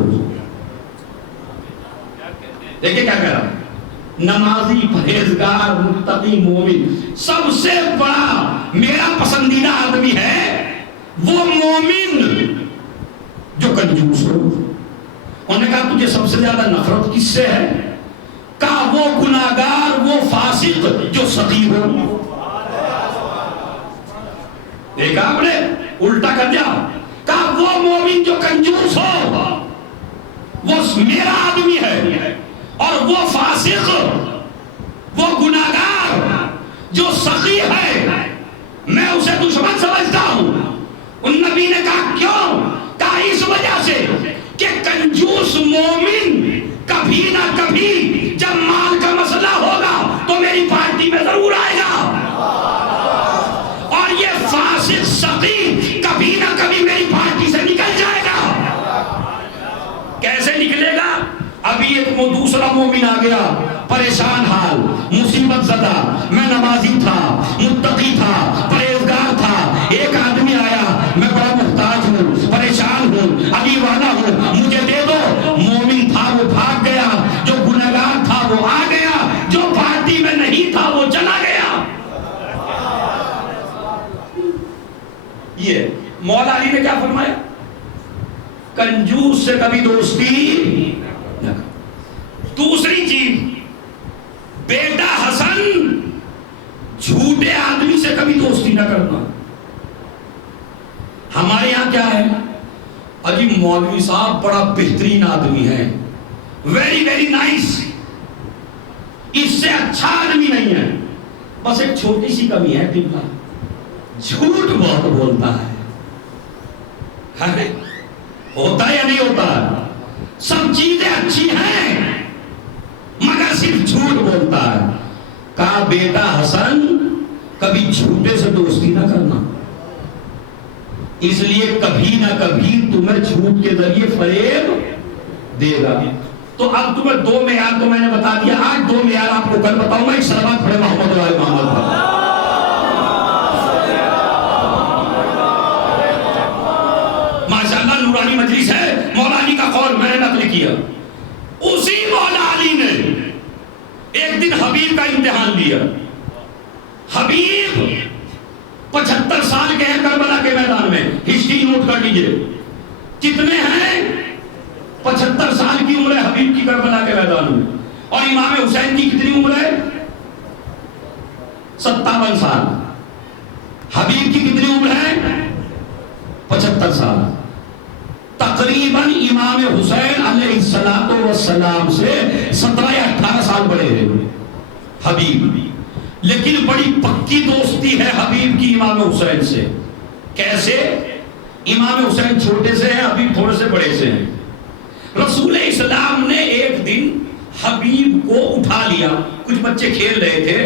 دیکھیں کیا کہہ رہا، نمازی، پرہیزگار، متقی، مومن. سب سے بڑا میرا پسندیدہ آدمی ہے وہ مومن جو کنجوس ہو. انہوں نے کہا تجھے سب سے زیادہ نفرت کس سے ہے؟ کہا وہ گناہگار، وہ فاسق جو سخی ہو. دیکھا آپ نے، الٹا کر دیا. کہا وہ مومن جو کنجوس ہو وہ میرا آدمی ہے، اور وہ فاسق، وہ گناہگار جو سخی ہے میں اسے دشمن سمجھتا ہوں. ان نبی نے کہا کیوں؟ کہا اس وجہ سے کہ کنجوس مومن کبھی نہ کبھی جب مال کا مسئلہ ہوگا تو میری پارٹی میں ضرور آئے گا، اور یہ فاسق سخی کبھی نہ کبھی میری پارٹی سے نکل جائے گا. کیسے نکلے گا؟ ابھی ایک دوسرا مومن آ گیا، پریشان حال، مصیبت زدہ، میں نمازی تھا، متقی تھا، پرہیزگار تھا. ایک آدمی آیا، میں بڑا محتاج ہوں، علی والا ہوں، مجھے دے دو۔ مومن تھا وہ بھاگ گیا، جو گنہگار تھا وہ آ گیا، جو پارٹی میں نہیں تھا وہ چلا گیا۔ یہ مولا علی نے کیا فرمایا؟ کنجوس سے کبھی دوستی نہ کرو۔ دوسری چیز، بیٹا حسن جھوٹے آدمی سے کبھی دوستی نہ کرنا۔ ہمارے یہاں کیا ہے، اجی مولوی صاحب بڑا بہترین آدمی ہے، ویری ویری نائس، اس سے اچھا آدمی نہیں ہے، بس ایک چھوٹی سی کمی ہے، دل کا جھوٹ بہت بولتا ہے۔ ہوتا یا نہیں ہوتا؟ سب چیزیں اچھی ہیں مگر صرف جھوٹ بولتا ہے۔ کہا بیٹا حسن کبھی جھوٹے سے دوستی نہ کرنا، اس لیے کبھی نہ کبھی تمہیں جھوٹ کے ذریعے فریب دے گا۔ تو اب تمہیں دو معیار تو میں نے بتا دیا، آج دو معیار آپ کو کل بتاؤں گا۔ ایک صلوات پڑھے محمد علی محمد پر۔ ماشاءاللہ نورانی مجلس ہے، مولا علی کا قول میں نے نقل کیا۔ اسی مولا علی نے ایک دن حبیب کا امتحان لیا۔ حبیب 75 سال کے ہیں کربلا کے میدان میں، ہسٹری نوٹ کر لیجئے کتنے ہیں؟ 75 سال کی عمر ہے حبیب کی کربلا کے میدان میں، اور امام حسین کی کتنی عمر ہے؟ 57 سال۔ حبیب کی کتنی عمر ہے؟ 75 سال۔ تقریباً امام حسین علیہ السلام سے 17 یا 18 سال بڑے ہیں حبیب، لیکن بڑی پکی دوستی ہے حبیب کی امام حسین سے۔ کیسے؟ امام حسین چھوٹے سے ہیں، حبیب تھوڑے سے بڑے سے ہیں۔ رسول اسلام نے ایک دن حبیب کو اٹھا لیا، کچھ بچے کھیل رہے تھے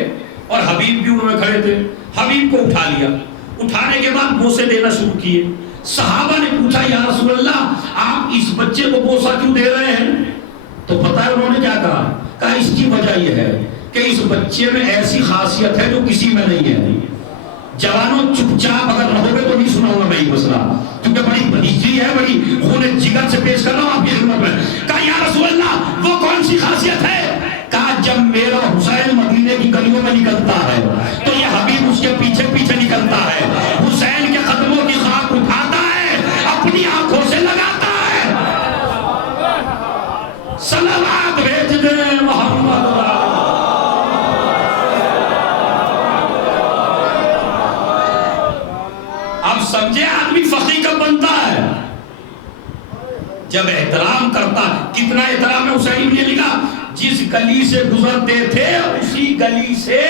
اور حبیب بھی انہوں میں کھڑے تھے، حبیب کو اٹھا لیا۔ اٹھانے کے بعد بوسے دینا شروع کیے۔ صحابہ نے پوچھا یا رسول اللہ آپ اس بچے کو بوسا کیوں دے رہے ہیں؟ تو پتہ ہے انہوں نے کیا کہا؟ کہا اس کی وجہ یہ ہے کہ اس بچے میں ایسی خاصیت ہے جو کسی میں نہیں ہے۔ جوانوں چپ چاپ اگر رہو گے تو نہیں سناؤں گا میں یہ مسئلہ، کیونکہ بڑی بھتیجی ہے، بڑی خون جگر سے پیش کر رہا ہوں آپ کی خدمت میں۔ کہا یا رسول اللہ وہ کون سی خاصیت ہے؟ کہا جب میرا حسین مدینے کی گلیوں میں نکلتا ہے تو یہ حبیب اس کے پیچھے پیچھے نکلتا ہے، حسین کے قدموں کی خاک اٹھاتا ہے، اپنی آنکھوں سے لگاتا ہے۔ صلوات بھیج دے محمد۔ اب سمجھے آدمی فقیہ کب بنتا ہے؟ جب احترام کرتا ہے۔ کتنا احترام ہے حسین نے لکھا، جس گلی سے گزرتے تھے اسی گلی سے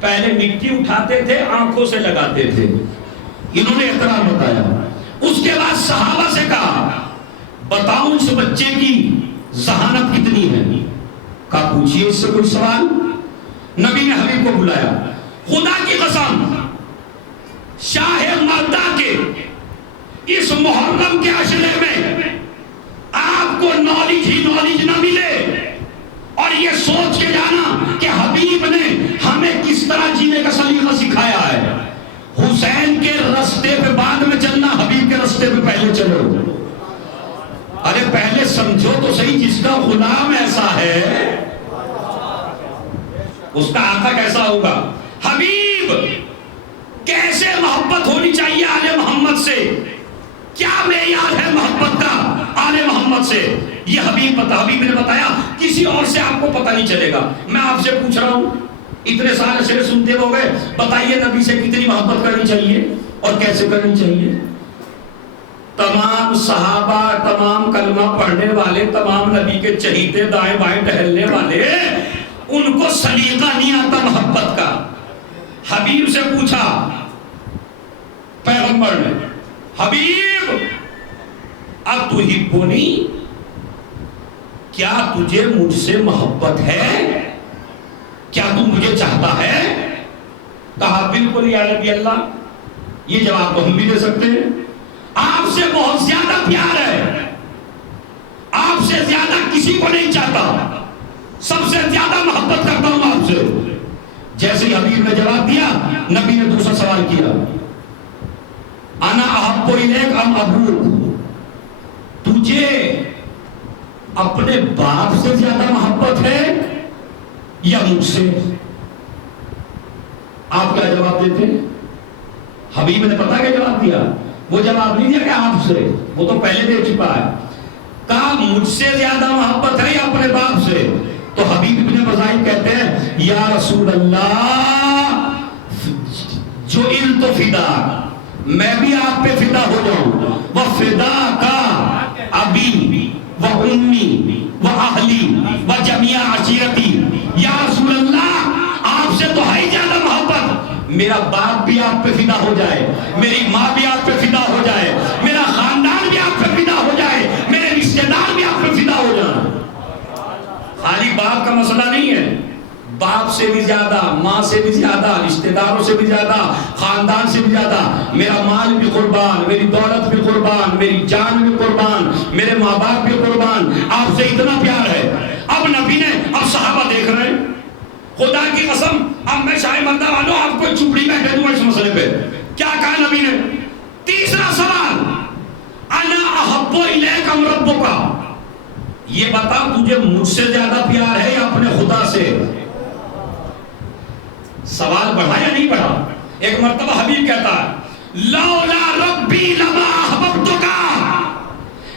پہلے مٹی اٹھاتے تھے، آنکھوں سے لگاتے تھے۔ انہوں نے احترام بتایا۔ اس کے بعد صحابہ سے کہا بتاؤ اس بچے کی ذہانت کتنی ہے؟ کہا پوچھئے اس سے کوئی سوال۔ نبی نے حبیب کو بلایا، خدا کی قسم شاہ مردہ کے اس محرم کے عشرے میں آپ کو نالج ہی نالج نہ ملے اور یہ سوچ کے جانا کہ حبیب نے ہمیں کس طرح جینے کا سلیقہ سکھایا ہے۔ حسین کے رستے پہ بعد میں چلنا، حبیب کے رستے پہ پہلے چلو۔ ارے پہلے سمجھو تو صحیح، جس کا غلام ایسا ہے اس کا آقا کیسا ہوگا؟ حبیب کیسے محبت ہونی چاہیے آل محمد سے، کیا معیار ہے محبت کا آل محمد سے، یہ حبیب نے بتایا، کسی اور سے آپ کو پتہ نہیں چلے گا۔ میں آپ سے پوچھ رہا ہوں، اتنے سارے شعر سنتے ہو گئے، بتائیے نبی سے کتنی محبت کرنی چاہیے اور کیسے کرنی چاہیے؟ تمام صحابہ، تمام کلمہ پڑھنے والے، تمام نبی کے چہیتے، دائیں بائیں ٹہلنے والے، ان کو سلیقہ نہیں آتا محبت کا۔ حبیب سے پوچھا پیغمبر نے، حبیب اتحبنی، کیا تجھے مجھ سے محبت ہے؟ کیا تو مجھے چاہتا ہے؟ کہا بالکل یا نبی اللہ۔ یہ جواب تو ہم بھی دے سکتے ہیں، آپ سے بہت زیادہ پیار ہے، آپ سے زیادہ کسی کو نہیں چاہتا، سب سے زیادہ محبت کرتا ہوں آپ سے۔ جیسے حبیب نے جواب دیا، نبی نے دوسرا سوال کیا، انا احب احب الیک ام ابوک، تجھے اپنے باپ سے زیادہ محبت ہے یا مجھ سے؟ آپ کیا جواب دیتے؟ حبیب نے پتا کیا جواب دیا؟ وہ جواب نہیں دیا کہ آپ سے، وہ تو پہلے دے چکا ہے، کہا مجھ سے زیادہ محبت ہے یا اپنے باپ سے؟ تو حبیب ابن بزائد کہتے ہیں یا رسول اللہ جو علم تو فدا، میں بھی آپ پہ فدا ہو جاؤں، وہ فدا کا ابی و امی و اہلی و جمیع عشیرتی، یا رسول اللہ آپ سے تو ہے ہی زیادہ محبت، میرا باپ بھی آپ پہ فدا ہو جائے، میری ماں بھی آپ پہ فدا ہو جائے، میرا خاندان بھی آپ پہ فدا ہو جائے، میرے رشتہ دار بھی آپ پہ فدا ہو جائے۔ خالی باپ کا مسئلہ نہیں ہے، باپ سے بھی زیادہ، ماں سے بھی زیادہ، رشتہ داروں سے بھی زیادہ، خاندان سے بھی زیادہ، میرا مال بھی قربان، میری دولت بھی قربان، میری جان بھی قربان، میرے ماں باپ بھی قربان، آپ سے اتنا پیار ہے۔ اب نبی نے، اب صحابہ دیکھ رہے ہیں، خدا کی قسم اب میں شاہ مردہ والوں آپ کو چپڑی میں کہہ دوں اس مسئلے پہ کیا کہا نبی نے؟ تیسرا سوال، انا احب الیک ام ربک، یہ بتا تجھے مجھ سے زیادہ پیار ہے یا اپنے خدا سے؟ سوال بڑھا یا نہیں بڑھا؟ ایک مرتبہ حبیب کہتا ہے لولا ربی لما احببتک،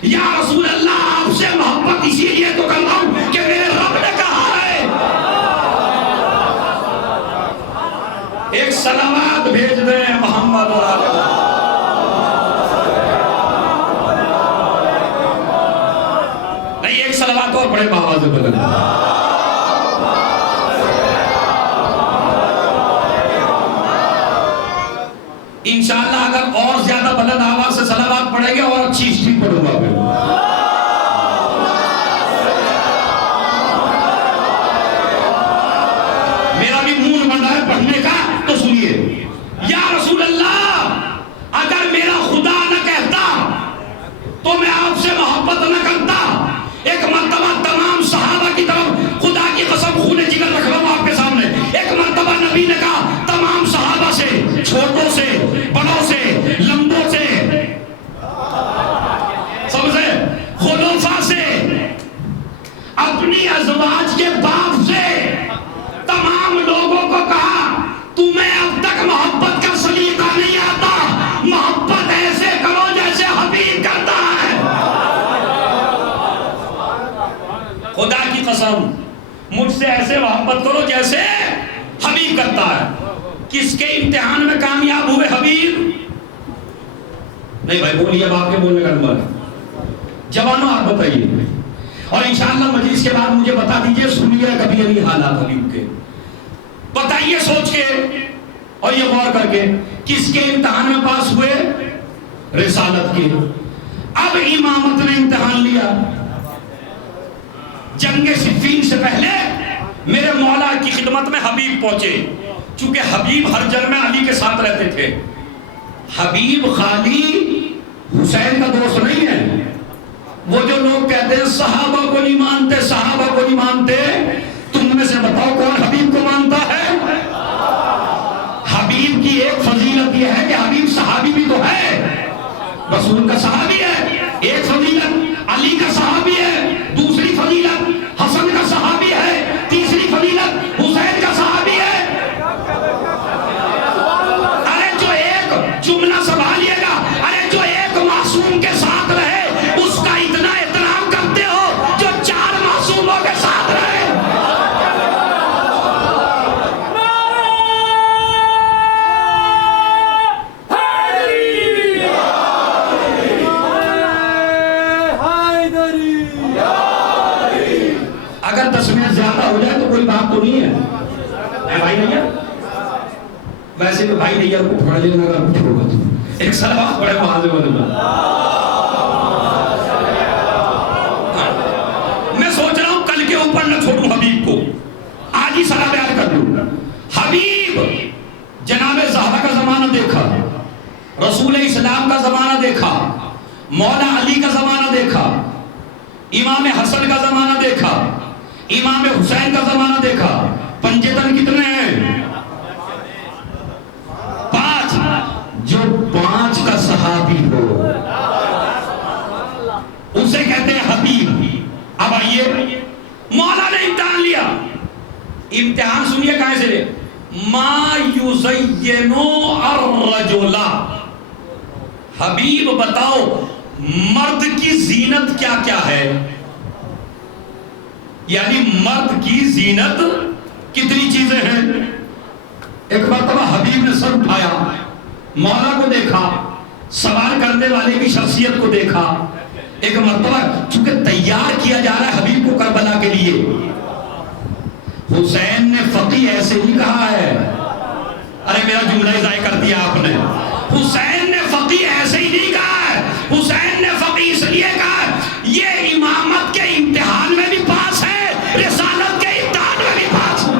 یا رسول اللہ آپ سے محبت اسی لیے تو کر رہا ہوں کہ میرے رب نے کہا ہے۔ ایک صلوات بھیج دیں محمد نہیں، ایک صلوات اور بڑے آواز میں بلند، انشاءاللہ اگر اور زیادہ بلند آواز سے صلوات پڑھیں گے اور اچھی ہسٹری پڑھوں گا پھر۔ میرا بھی منہ بن رہا ہے پڑھنے کا تو سنیے، یا رسول اللہ اگر میرا خدا نہ کہتا تو میں آپ سے محبت نہ کرتا۔ ایک مرتبہ تمام صحابہ کی طرف، خدا کی قسم خون جگر رکھ رہا ہوں آپ کے سامنے، ایک مرتبہ نبی نے کہا تمام صحابہ سے، چھوٹوں سے، بڑوں سے، لمبوں سے، سب سے، خلفاء سے، اپنی ازواج کے باپ سے، تمام لوگوں کو کہا تمہیں اب تک محبت کا سلیقہ نہیں آتا، محبت ایسے کرو جیسے حبیب کرتا ہے۔ خدا کی قسم مجھ سے ایسے محبت کرو جیسے حبیب کرتا ہے۔ کس کے امتحان میں کامیاب ہوئے حبیب؟ نہیں بھائی بولیے، اب آپ کے بولنے کا نمبر ہے، جوانوں آپ بتائیے، اور انشاءاللہ مجلس کے بعد مجھے بتا دیجئے سنیے کبھی علی حالات حبیب کے، بتائیے سوچ کے اور یہ غور کر کے کس کے امتحان میں پاس ہوئے؟ رسالت کے۔ اب امامت نے امتحان لیا، جنگ صفین سے پہلے میرے مولا کی خدمت میں حبیب پہنچے، چونکہ حبیب ہر جنگ میں علی کے ساتھ رہتے تھے۔ حبیب خالی حسین کا دوست نہیں ہے، وہ جو لوگ کہتے ہیں صحابہ کو نہیں مانتے، صحابہ کو نہیں مانتے، تم میں سے بتاؤ کون حبیب کو مانتا ہے؟ حبیب کی ایک فضیلت یہ ہے کہ حبیب صحابی بھی تو ہے، رسول کا صحابی ہے، ایک فضیلت علی کا صحابی ہے، دوسری فضیلت حسن کا صحابی ہے، تیسری فضیلت حسین کا صحابی ہے۔ ارے جو ایک جملہ سنبھالیے گا، ارے جو ایک معصوم کے ساتھ رہے اس کا اتنا احترام کرتے ہو جو چار معصوموں کے ساتھ رہے۔ اگر تسمیہ زیادہ ہو جائے تو کوئی بات تو نہیں ہے، بھائی نہیں ہے، ویسے تو بھائی نہیں ہے کو پڑھ لینا اگر کچھ ہوگا تو ایک صلوات پڑھے معاذ اللہ۔ میں سوچ رہا ہوں کل کے اوپر نہ چھوڑوں حبیب کو، آج ہی سارا بیان کر دوں۔ حبیب جناب زہرا کا زمانہ دیکھا، رسول اسلام کا زمانہ دیکھا، مولا علی کا زمانہ دیکھا، امام حسن کا زمانہ دیکھا، امام حسین کا زمانہ دیکھا۔ پنجتن کتنے ہیں؟ 5۔ جو 5 کا صحابی ہو بتائیے مولا نے امتحان لیا. امتحان سنیے کہاں سے لے, ما یزین الرجل, حبیب بتاؤ مرد کی زینت کیا کیا ہے, یعنی مرد کی زینت کتنی چیزیں ہیں. ایک مرتبہ حبیب نے سر اٹھایا, مولا کو دیکھا, سوال کرنے والے کی شخصیت کو دیکھا. ایک مرتبہ چونکہ تیار کیا جا رہا ہے حبیب کو کربلا کے لیے, حسین نے فقی ایسے ہی کہا ہے, ارے میرا جملہ ہی ضائع کر دیا آپ نے, حسین نے فقی ایسے ہی نہیں کہا ہے, حسین نے فقی اس لیے کہا ہے یہ امامت کے امتحان میں بھی پاس ہے, رسالت کے امتحان میں بھی پاس ہے,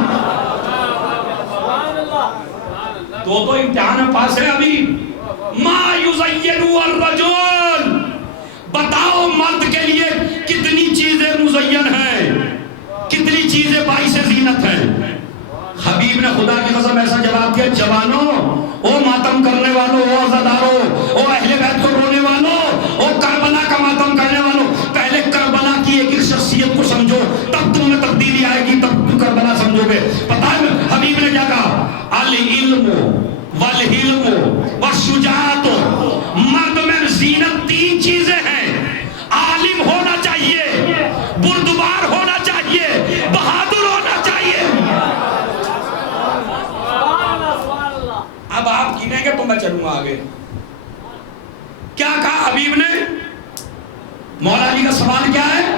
دو امتحان میں پاس ہے. ابھی ما یزین الرجل, بتاؤ مرد کے لیے کتنی چیزیں مزین ہیں, کتنی چیزیں باعث زینت ہیں. حبیب نے خدا کی قسم ایسا جواب دیا, جوانوں, او ماتم کرنے والوں, او عزاداروں, او اہل بیت کو رونے والوں, او کربلا کا ماتم کرنے والوں, پہلے کربلا کی ایک ایک شخصیت کو سمجھو, تب تم میں تبدیلی آئے گی, تب تم کربلا سمجھو گے. پتہ ہے حبیب نے کیا کہا, العلم والحلم والشجاعت, مرد میں زینت تین چیزیں ہیں, عالم ہونا چاہیے, بردبار ہونا چاہیے, بہادر ہونا چاہیے. اب آپ گنیں گے تو میں چلوں گا آگے. کیا کہا حبیب نے, مولا علی کا سوال کیا ہے,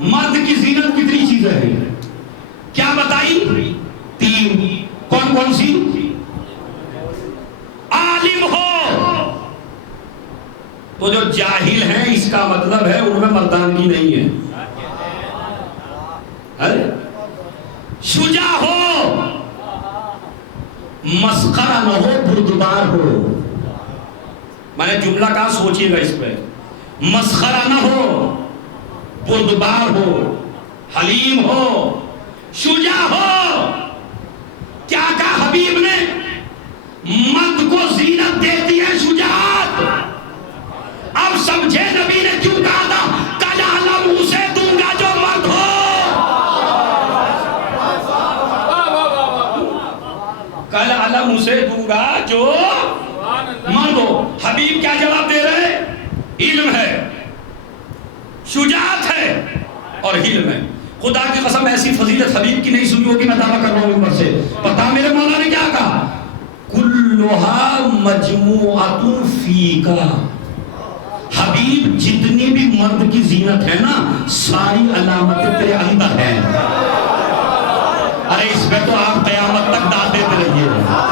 مرد کی زینت کتنی چیزیں ہیں, کیا بتائی, تین. کون کون سی, عالم ہو, تو جو جاہل ہیں اس کا مطلب ہے ان میں مردانگی نہیں ہے. شجاع ہو, مسخرہ نہ ہو, بردبار ہو. میں نے جملہ کہا, سوچئے گا اس پہ, مسخرہ نہ ہو, بردبار ہو, حلیم ہو, شجاع ہو. کیا کہا حبیب نے, مرد کو زینت دیتی ہے شجاعت. اب سمجھے نبی نے کیوں کہا تھا کل علم اسے دوں گا جو مرد ہو, کل علم اسے دوں گا جو مرد ہو. حبیب کیا جواب دے رہے, علم ہے, شجاعت ہے اور حلم ہے. خدا کی قسم ایسی فضیلت حبیب کی نہیں سنی ہوگی, میں دعویٰ کر رہا ہوں اوپر سے. پتا میرے مولا نے کیا کہا, کلھا مجموعۃ فیکا, حبیب جتنی بھی مرد کی زینت ہے نا ساری علامتیں تیرے اندر ہیں. ارے اس پہ تو آپ قیامت تک داد دیتے رہیے.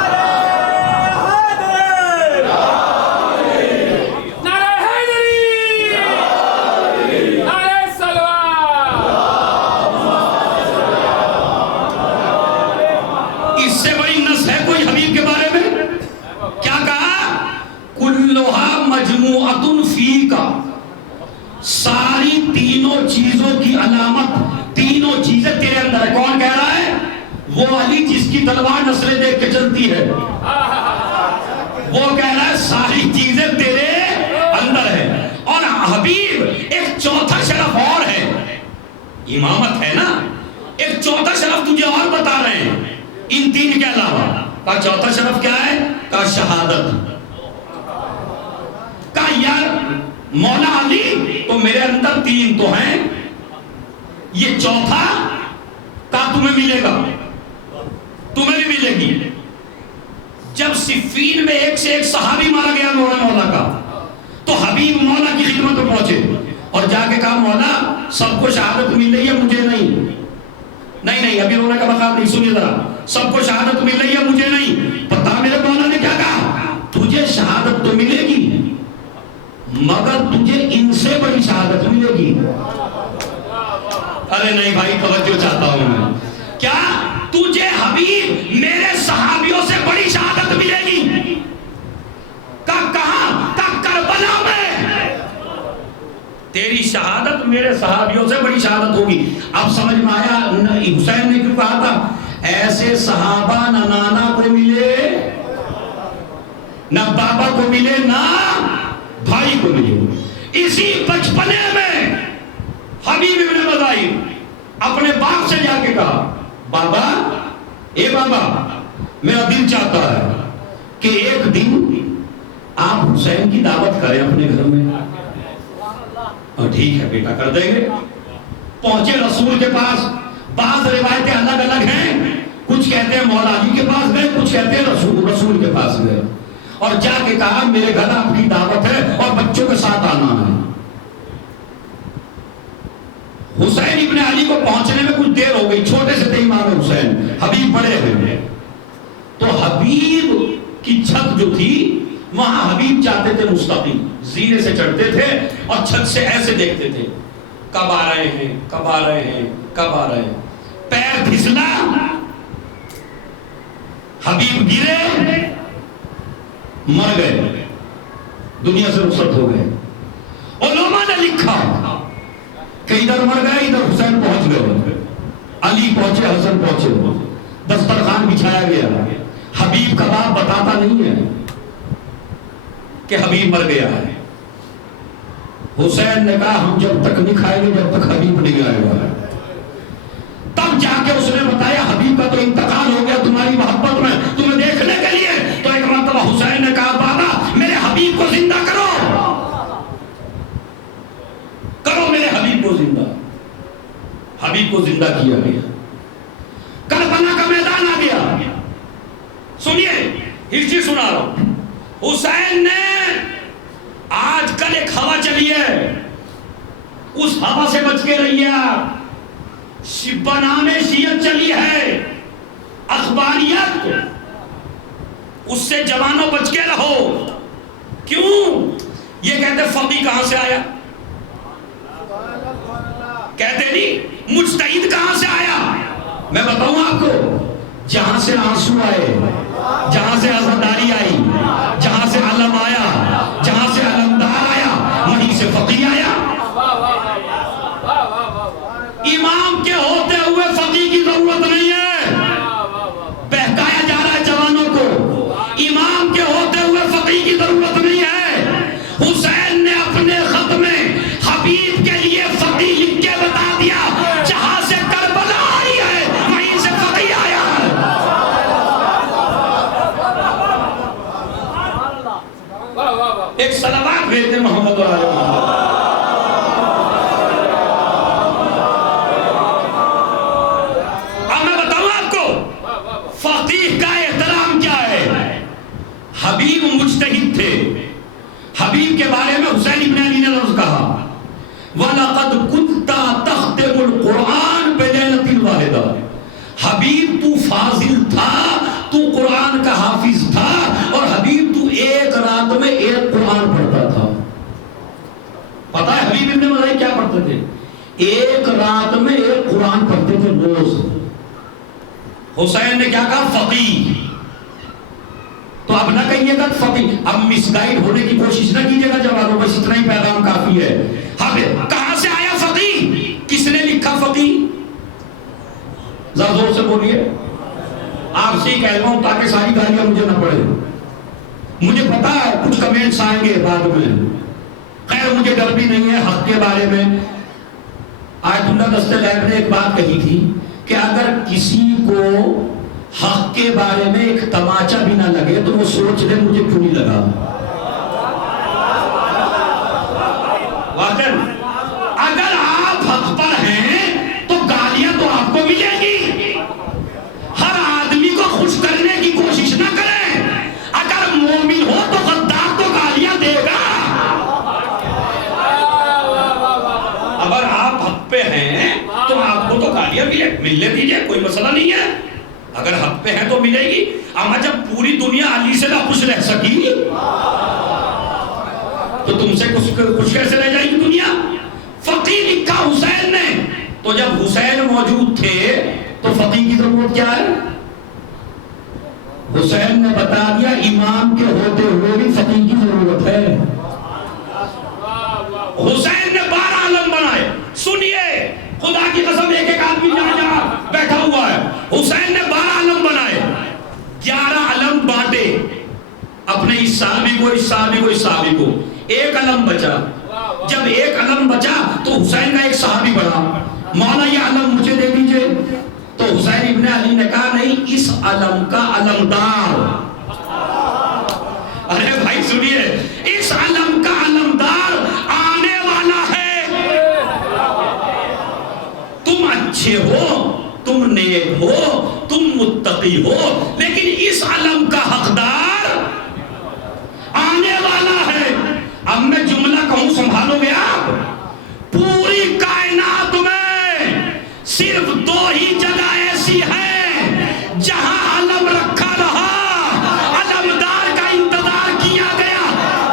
ساری تینوں چیزوں کی علامت, تینوں چیزیں تیرے اندر ہے. کون کہہ رہا ہے, وہ علی جس کی تلوار نسلیں دیکھ کے چلتی ہے, وہ کہہ رہا ہے ساری چیزیں تیرے اندر ہے. اور حبیب ایک چوتھا شرف اور ہے, امامت ہے نا, ایک چوتھا شرف تجھے اور بتا رہے ہیں ان تین کے علاوہ. کا چوتھا شرف کیا ہے, کا شہادت. کا یار مولا علی تو میرے اندر تین تو ہیں, یہ چوتھا کا تمہیں ملے گا, تمہیں بھی ملے گی. جب صفین میں ایک سے ایک صحابی مارا گیا مولا کا, تو حبیب مولا کی خدمت میں پہنچے اور جا کے کہا مولا سب کو شہادت مل رہی ہے مجھے نہیں. نہیں ابھی رونے کا مقام نہیں, سنیے ذرا, سب کو شہادت مل رہی ہے مجھے نہیں. پتا میرے مولا نے کیا کہا, تجھے شہادت تو ملے گی مگر تجھے ان سے بڑی شہادت ملے گی. ارے نہیں بھائی توجہ چاہتا ہوں میں, کیا تجھے حبیب میرے صحابیوں سے بڑی شہادت ملے گی. کہاں, کربلا میں تیری شہادت میرے صحابیوں سے بڑی شہادت ہوگی. اب سمجھ میں آیا حسین نے کیوں کہا تھا ایسے صحابہ نہ نانا کو ملے, نہ بابا کو ملے, نہ بھائی کو ملے. اسی بچپنے میں حبیب ابن مظاہر اپنے باپ سے جا کے کہا بابا اے بابا میرا دل چاہتا ہے کہ ایک دن آپ حسین کی دعوت کریں اپنے گھر میں. اور ٹھیک ہے بیٹا کر دیں گے. پہنچے رسول کے پاس. بعض روایتیں الگ الگ ہیں, کچھ کہتے ہیں مولا علی کے پاس گئے, کچھ کہتے ہیں رسول کے پاس گئے, اور جا کے کہا میرے گھر آپ کی دعوت ہے اور بچوں کے ساتھ آنا ہے. حسین ابن علی کو پہنچنے میں کچھ دیر ہو گئی, چھوٹے سے تھے امام حسین, حبیب بڑے ہوئے. تو حبیب کی چھت جو تھی وہاں حبیب چاہتے تھے مستقیم زینے سے چڑھتے تھے اور چھت سے ایسے دیکھتے تھے کب آ رہے ہیں کب آ رہے ہیں کب آ رہے ہیں. پیر پھسلا, حبیب گرے, مر گئے, دنیا سے رخصت ہو گئے. علماء نے لکھا کہ ادھر مر گئے ادھر حسین پہنچ گئے, علی پہنچے حسن پہنچے, دسترخوان بچھایا گیا. حبیب کا باپ بتاتا نہیں ہے کہ حبیب مر گیا ہے. حسین نے کہا ہم جب تک نہیں کھائیں گے جب تک حبیب نہیں آئے گا. تب جا کے اس نے بتایا حبیب کا تو انتقال ہو گیا تمہاری محبت میں تمہیں دیکھنے کے لیے. تو ایک مرتبہ حسین نے کہا بابا میرے حبیب کو زندہ کرو, کرو میرے حبیب کو زندہ. حبیب کو زندہ کیا گیا. کربلا کا میدان آ گیا. سنیے ہسٹری سنا رہا ہوں. حسین نے آج کل ایک ہوا چلی ہے, اس ہوا سے بچ کے رہیے آپ. بنام شیعت چلی ہے, اخباریت, اس سے جوانوں بچ کے رہو. کیوں؟ یہ کہتے فقی کہاں سے آیا, کہتے نہیں مجتہد کہاں سے آیا. میں بتاؤں آپ کو, جہاں سے آنسو آئے, جہاں سے عزاداری آئی, جہاں سے علم آیا, جہاں سے علمدار آیا, وہیں سے فقی آیا. امام کے ہوتے ہوئے فقی کی ضرورت نہیں ہے. بہکایا جا رہا ہے جوانوں کو. امام کے ہوتے ہوئے فقی کی ضرورت نہیں ہے. حسین نے اپنے خط میں حبیب کے لیے فقی لکھ کے بتا دیا جہاں سے کربلا آئی ہے وہیں سے فقی آیا ہے. ایک صلوات بھیج دیں محمد و آل محمد. حبیب مجتہد تھے. حبیب کے بارے میں حسین ابن علی نے لفظ کہا وَلَقَدْ كُنْتَ تَخْتِمُ الْقُرْآنَ بِلَيْلَةٍ وَاحِدَةٍ. حبیب تو فاضل تھا, تو قرآن کا حافظ تھا, اور حبیب تو ایک رات میں ایک قرآن پڑھتا تھا. پتہ ہے حبیب ابن مظاہر کیا پڑھتے تھے؟ ایک رات میں ایک قرآن پڑھتے تھے روز. حسین نے کیا کہا فقی. تو اب نہ کہیے گا فقی, اب مس گائیڈ ہونے کی کوشش نہ کیجیے گا جوانوں, بس اتنا ہی پیغام کافی ہے. کہاں سے آیا فقی؟ کس نے لکھا فقی؟ ذرا زور سے بولیے. آپ سے ہی کہہ رہا ہوں تاکہ ساری گالیاں مجھے نہ پڑے. مجھے پتا ہے کچھ کمنٹس آئیں گے بعد میں, خیر مجھے ڈر بھی نہیں ہے حق کے بارے میں. آیت اللہ دست غیب نے ایک بات کہی تھی کہ اگر کسی کو حق کے بارے میں ایک تماچا بھی نہ لگے تو وہ سوچ لے مجھے کیوں نہیں لگا. واقعی اگر آپ حق پر ہیں تو گالیاں تو آپ کو ملیں گی. ہر آدمی کو خوش کرنے کی کوشش نہ کریں. اگر مومن ہو تو غدار تو گالیاں دے گا. اگر آپ حق پہ ہیں تو آپ کو تو گالیاں ملنے دیجئے, کوئی مسئلہ نہیں ہے. اگر حق پہ ہے تو ملے گی. اما جب پوری دنیا علی سے نہ خوش رہ سکی تو تم سے خوش کیسے رہ جائے گی دنیا. فقی لکھا حسین نے, تو جب حسین موجود تھے تو فقی کی ضرورت کیا ہے؟ حسین نے بتا دیا امام کے ہوتے ہوئے بھی فقی کی ضرورت ہے. حسین نے 12 علم بنائے. سنیے خدا کی قسم, ایک ایک آدمی جہاں بیٹھا ہوا ہے. حسین نے 12 علم بنائے, 11 علم بانٹے اپنے اس صحابی کو, اس صحابی کو, اس صحابی کو. ایک علم بچا جب ایک علم بچا تو حسین کا ایک صحابی بڑھا، مولا یہ علم مجھے دے دیجئے، تو حسین ابن علی نے کہا نہیں، اس علم کا علمدار، ارے بھائی سنیے، اس علم کا علمدار آنے والا ہے، تم اچھے ہو، تم نیک ہو، تم متقی ہو، لیکن اس علم کا حقدار آنے والا ہے۔ اب میں جملہ کہوں سنبھالو گے آپ؟ پوری کائنات میں صرف دو ہی جگہ ایسی ہے جہاں علم رکھا رہا، علمدار کا انتظار کیا گیا،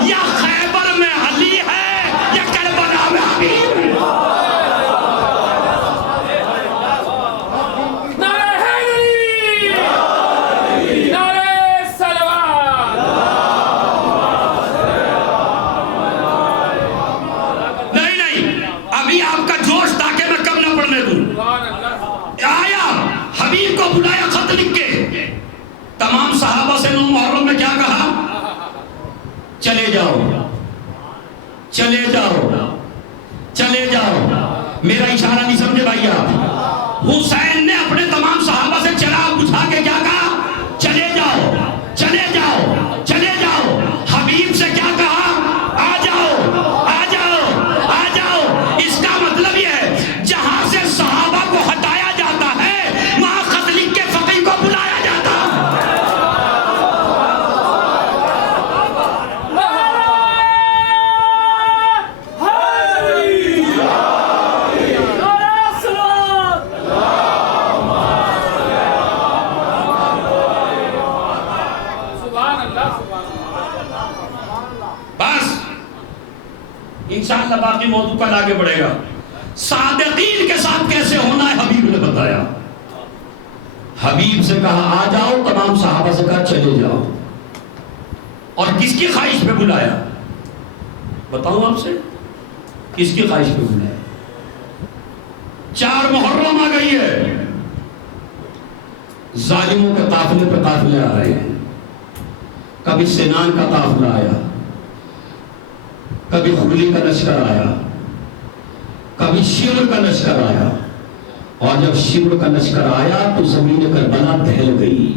یا خیبر میں علی ہے یا کربلا میں حبیب ہے۔ حبیب کو بلایا خط لکھ کے، تمام صحابہ سے 9 محرم میں کیا کہا؟ چلے جاؤ چلے جاؤ چلے جاؤ۔ میرا اشارہ نہیں سمجھے بھائی آپ؟ حسین نے اپنے تمام صحابہ سے چراغ بجھا کے کیا کہا؟ چلے جاؤ چلے جاؤ چلے جاؤ۔ حبیب سے کیا کہا؟ آ جاؤ آ جاؤ آ جاؤ۔ اس کا مطلب یہ ہے جہاں سے صحابہ کو ہٹایا جاتا ہے وہاں خط لکھ کے فقیہ کو بلایا جاتا ہے۔ انشاءاللہ باقی موضوع کل آگے بڑھے گا۔ صادقین کے ساتھ کیسے ہونا ہے حبیب نے بتایا۔ حبیب سے کہا آ جاؤ، تمام صحابہ سے کہا چلے جاؤ، اور کس کی خواہش پہ بلایا؟ بتاؤں آپ سے کس کی خواہش پہ بلایا؟ 4 محرم آ گئی ہے، ظالموں کے قافلے پہ قافلے آ رہے ہیں، کبھی سنان کا قافلہ آیا، کبھی خلی کا لشکر آیا، کبھی شمر کا لشکر آیا، اور جب شمر کا لشکر آیا تو زمین کربلا دہل گئی،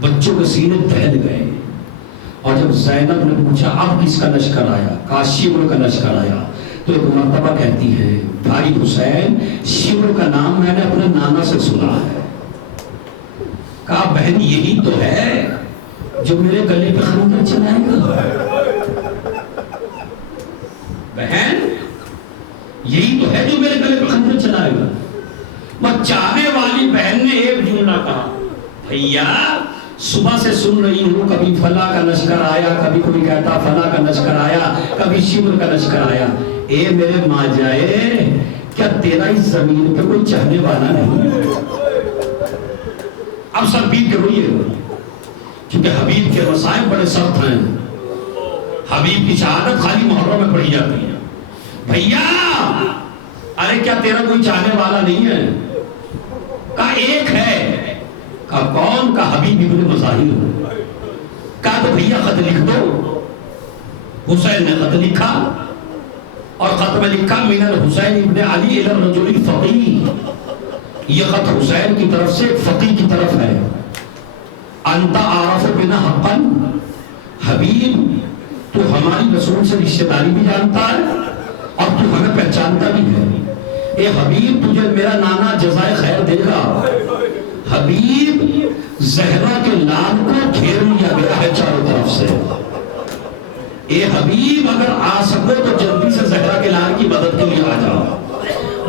بچوں کے سینے دہل گئے، اور جب زینب نے پوچھا اب کس کا لشکر آیا؟ کہا شمر کا لشکر آیا، تو ایک مرتبہ کہتی ہے بھائی حسین شمر کا نام میں نے اپنے نانا سے سنا ہے۔ کہا بہن یہی تو ہے جو میرے گلے پہ خنجر چلائے گا، بہن یہی تو ہے جو میرے گلے پہ خنجر چلائے گا۔ وہ چاہنے والی بہن نے ایک جملہ کہا، بھیا صبح سے سن رہی ہوں کبھی فلاں کا لشکر آیا، کبھی کوئی کہتا فلاں کا لشکر آیا، کبھی شمر کا لشکر آیا۔ اے میرے ماں جائے، کیا تیرا اس زمین پہ کوئی چاہنے والا نہیں؟ اب سب بیت کے روئیے، کیونکہ حبیب کے مسائل بڑے سخت ہیں۔ حبیب کی شہادت خالی محرم میں پڑھی جاتی ہے۔ بھیا ارے کیا تیرا کوئی چاہنے والا نہیں ہے؟ کہا ایک ہے۔ کہا کون؟ کہا حبیب ابن مظاہر۔ کہا تو بھیا خط لکھ دو۔ حسین نے خط لکھا، اور خط میں لکھا من الحسین ابن علی الی الرجل الفقیہ۔ یہ خط حسین کی طرف سے فقیہ کی طرف ہے۔ انت عارف بنا حقا، حبیب تو ہماری رسول سے رشتہ داری بھی جانتا ہے اور تو ہمیں پہچانتا بھی ہے۔ اے حبیب تجھے میرا نانا جزائے خیر دے گا۔ حبیب زہرا کے لال کو گھیر لیا گیا ہے چاروں طرف سے۔ اے حبیب اگر آ سکو تو جلدی سے زہرا کے لال کی مدد کے لیے آ جاؤ۔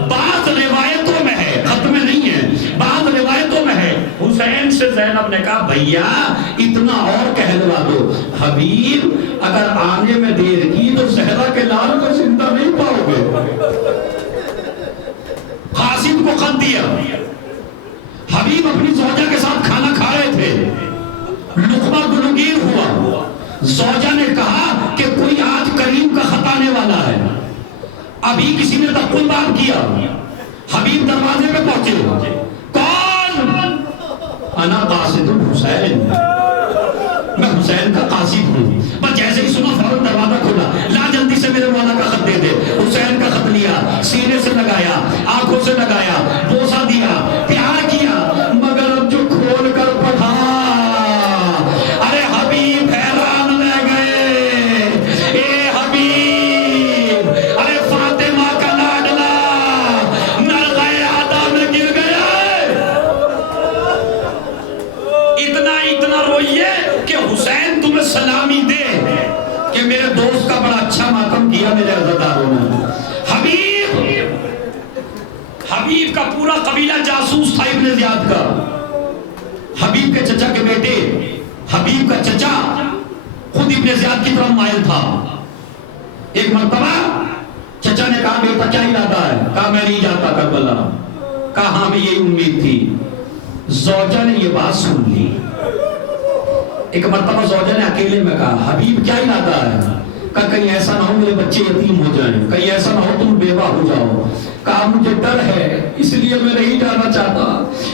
بعض روایتوں میں ہے، خط میں نہیں ہے، بعض روایتوں میں ہے حسین سے زینب نے کہا بھیا اتنا اور کہلوا دو، حبیب اگر آنے میں دیر کی تو زہرا کے لال کو زندہ نہیں پاؤ گے۔ قاسم کو خط دیا، حبیب اپنی زوجہ کے ساتھ کھانا کھا رہے تھے، لقمہ گلوگیر ہوا، زوجہ نے کہا کہ کوئی آج کریم کا خط آنے والا ہے۔ ابھی کسی نے دخل باب کیا، حبیب دروازے پہ پہنچے، کون؟ انا قاصد الحسین، میں حسین کا قاصد ہوں۔ بس جیسے ہی سنا فوراً دروازہ کھولا، لا جلدی سے میرے سلامی دے کہ میرے دوست کا بڑا اچھا ماتم کیا میرے عزاداروں نے. حبیب کا پورا قبیلہ جاسوس تھا ابن زیاد کا. حبیب کے چچا کے بیٹے، حبیب کا چچا خود ابن زیاد کی طرف مائل تھا. ایک مرتبہ چچا نے کہا بیٹا کیا ارادہ ہے؟ کہا میں نہیں جاتا کربلا. کہا ہاں میں یہی امید تھی. زوجہ نے یہ بات سن لی. ایک مرتبہ زوجہ نے اکیلے میں کہا حبیب کیا ارادہ ہے؟ کہا کہیں ایسا نہ ہو میرے بچے یتیم ہو جائیں، کہیں ایسا نہ ہو تم بیوہ ہو جاؤ. کہا مجھے ڈر ہے اس لیے میں نہیں جانا چاہتا.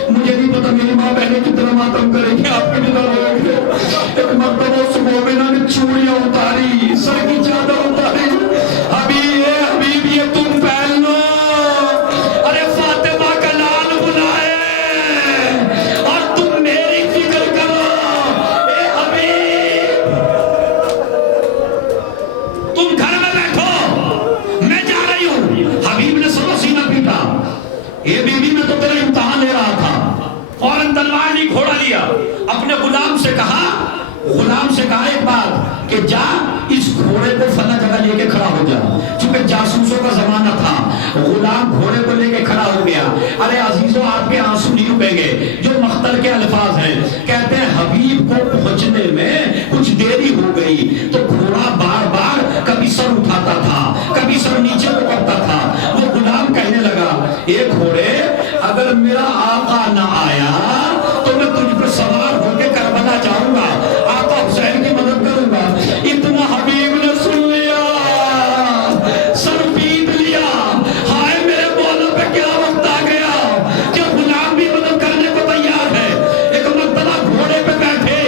مجھے نہیں پتا میری ماں بہنیں کتنا ماتم کریں گے، آپ کے کتنا روئیں گے. ایک مرتبہ اس مومنہ نے چوڑیاں اتاری، سر کی چادر اتاری. حبیب یہ تم پہن لو. ارے فاطمہ کا لال بلائے اور تم میری فکر کرو. اے حبیب تم گھر میں بیٹھو، میں جا رہی ہوں. حبیب نے سب سینہ پیٹا. اے بی بی میں تو تیرا امتحان لے رہا تھا. فوراً تلوار لی، گھوڑا لیا. اپنے غلام سے کہا ایک بات کہ جا اس گھوڑے کو فلاں جگہ لے کے کھڑا ہو جا. چونکہ جاسوسوں کا زمانہ تھا، غلام گھوڑے کو لے کے کھڑا ہو گیا. ارے عزیزوں آپ کے آنسو نہیں رکیں گے. جو مقتل کے الفاظ ہیں، کہتے ہیں حبیب کو پہنچنے میں کچھ دیری ہو گئی تو گھوڑا بار بار کبھی سر اٹھاتا تھا، کبھی سر نیچے کو کرتا تھا. وہ غلام کہنے لگا اے گھوڑے اگر میرا آقا نہ آیا تو میں تجھ پر سوار ہو کے کربلا جاؤں گا، آقا حسین کی مدد کروں گا. اتنا حبیب نے سن لیا، سر پیٹ لیا. ہائے میرے مولا پہ کیا وقت آ گیا کہ غلام بھی مدد کرنے کو تیار ہے. ایک مرتبہ گھوڑے پہ بیٹھے،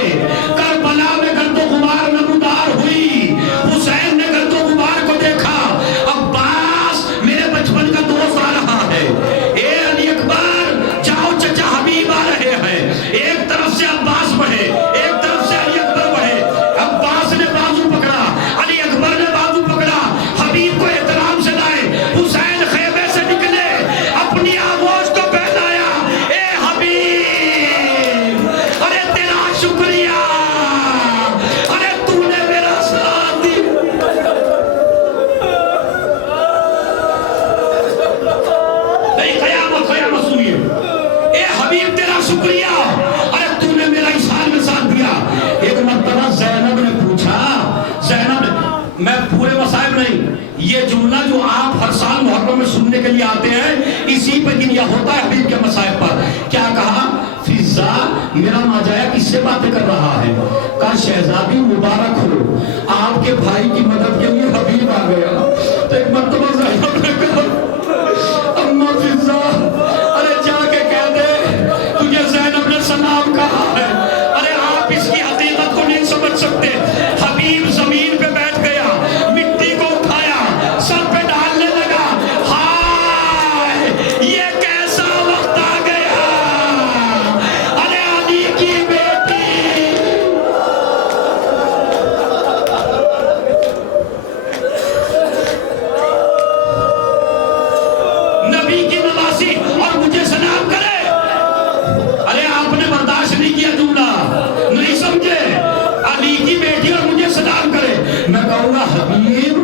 کربلا میں گرد و غبار نمودار ہوئی. حسین نے گرد و غبار کو دیکھا. عباس میرے بچپن کا دوست آ رہا ہے. اے علی اکبر جاؤ چچا حبیب آ رہے ہیں. ایک طرف سے عباس بڑھے، ایک طرف سے علی اکبر بڑھے. عباس نے بازو پکڑا، علی اکبر نے بازو پکڑا. حبیب کو احترام سے لائے. حسین خیمے سے نکلے، اپنی آغوش کو پہنایا. اے حبیب ارے تیرا شکریہ، ارے تو نے میرا ساتھ دی. نہیں قیامت سنیے. اے حبیب تیرا شکریہ، ارے تو نے میرا احسان میں ساتھ دیا. ایک مرتبہ زینب نے پوچھا، زینب میں پورے مصائب نہیں، یہ جملہ جو آپ ہر سال محرم میں سننے کے لیے آتے ہیں اسی پہ دن یہ ہوتا ہے حبیب کے مصائب پر. کیا کہا فضا میرا ماجایا کس سے باتیں کر رہا ہے؟ کہا شہزادی مبارک ہو، آپ کے بھائی کی مدد کے لیے حبیب آ گیا. تو ایک مرتبہ زینب نے کہا اما فضا ارے جا کے کہہ دے تجھے زینب نے سلام کہا ہے. ارے آپ اس کی حقیقت کو نہیں سمجھ سکتے. حبیب زمین پہ بیٹھ گیا، مٹی کو اٹھایا، سر پہ ڈالنے لگا. ہائے یہ کیسا وقت آ گیا. ارے علی کی بیٹی نبی کی نواسی اور مجھے سلام کرے. ارے آپ نے برداشت نہیں کیا جملہ، نہیں سمجھے. علی کی بیٹی اور مجھے سلام کرے. میں کہوں گا حبیب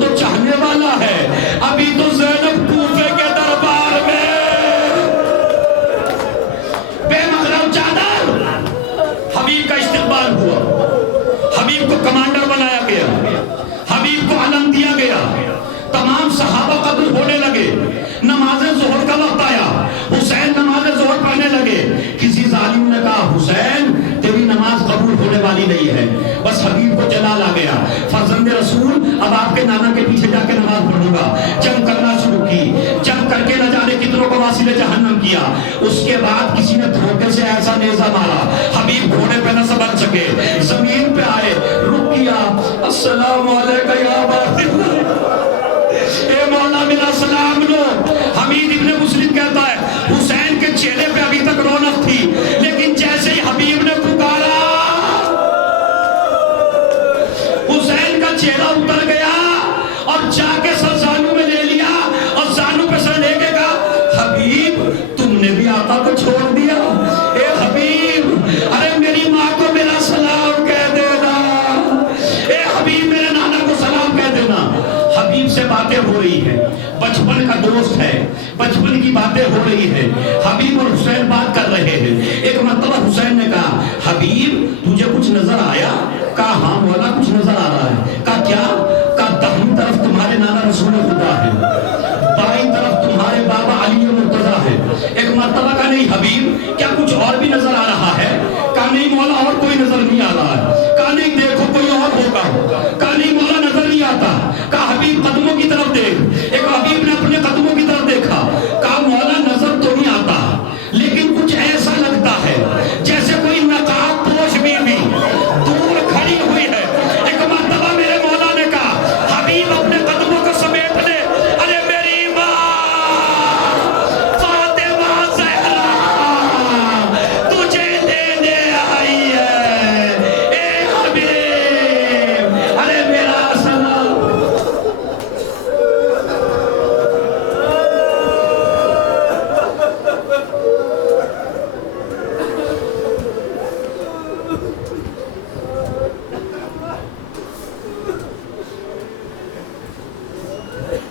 تو چاہنے والا ہے. ابھی تو زینب کوفے کے دربار میں بے محرم چادر. حبیب کا استقبال ہوا، حبیب کو کمانڈر بنایا گیا، حبیب کو علم دیا گیا. تمام صحابہ قبول ہونے لگے. نماز ظہر کا وقت آیا، حسین نماز ظہر پڑھنے لگے. کسی ظالم نے کہا حسین تیری نماز قبول ہونے والی نہیں ہے. بس حبیب کو جلال آ گیا. فرزند رسول اب آپ کے نانا کے پیچھے جا کے نماز پڑھوں گا. جنگ کرنا شروع کی، جنگ کر کے نہ جانے کتنوں کو واصل جہنم کیا. اس کے بعد کسی نے دھوکے سے ایسا نیزہ مارا، حبیب گھوڑے پہ نہ سنبھل سکے، زمین پہ آئے، رک کیا. السلام علیکم یا عباد اللہ. اے مولا میرا سلام لو. حمید ابن مسلم کہتا ہے حسین کے چہرے پہ ابھی تک رونق تھی، لیکن جیسے ہی حبیب نے پکارا حسین کا چہرہ اتر گیا اور جا کے سر زانو میں لے لیا اور زانو پہ سر لے کے کہا حبیب تم نے بھی آقا کو چھوڑ دیا. اے حبیب ارے میری ماں کو میرا سلام کہہ دینا. باتیں ہو رہی ہیں، بچپن کا دوست ہے، بچپن کی باتیں ہو رہی ہیں، حبیب اور حسین بات کر رہے ہیں۔ ایک مرتبہ حسین نے کہا حبیب تجھے کچھ نظر آیا؟ کہا ہاں مولا کچھ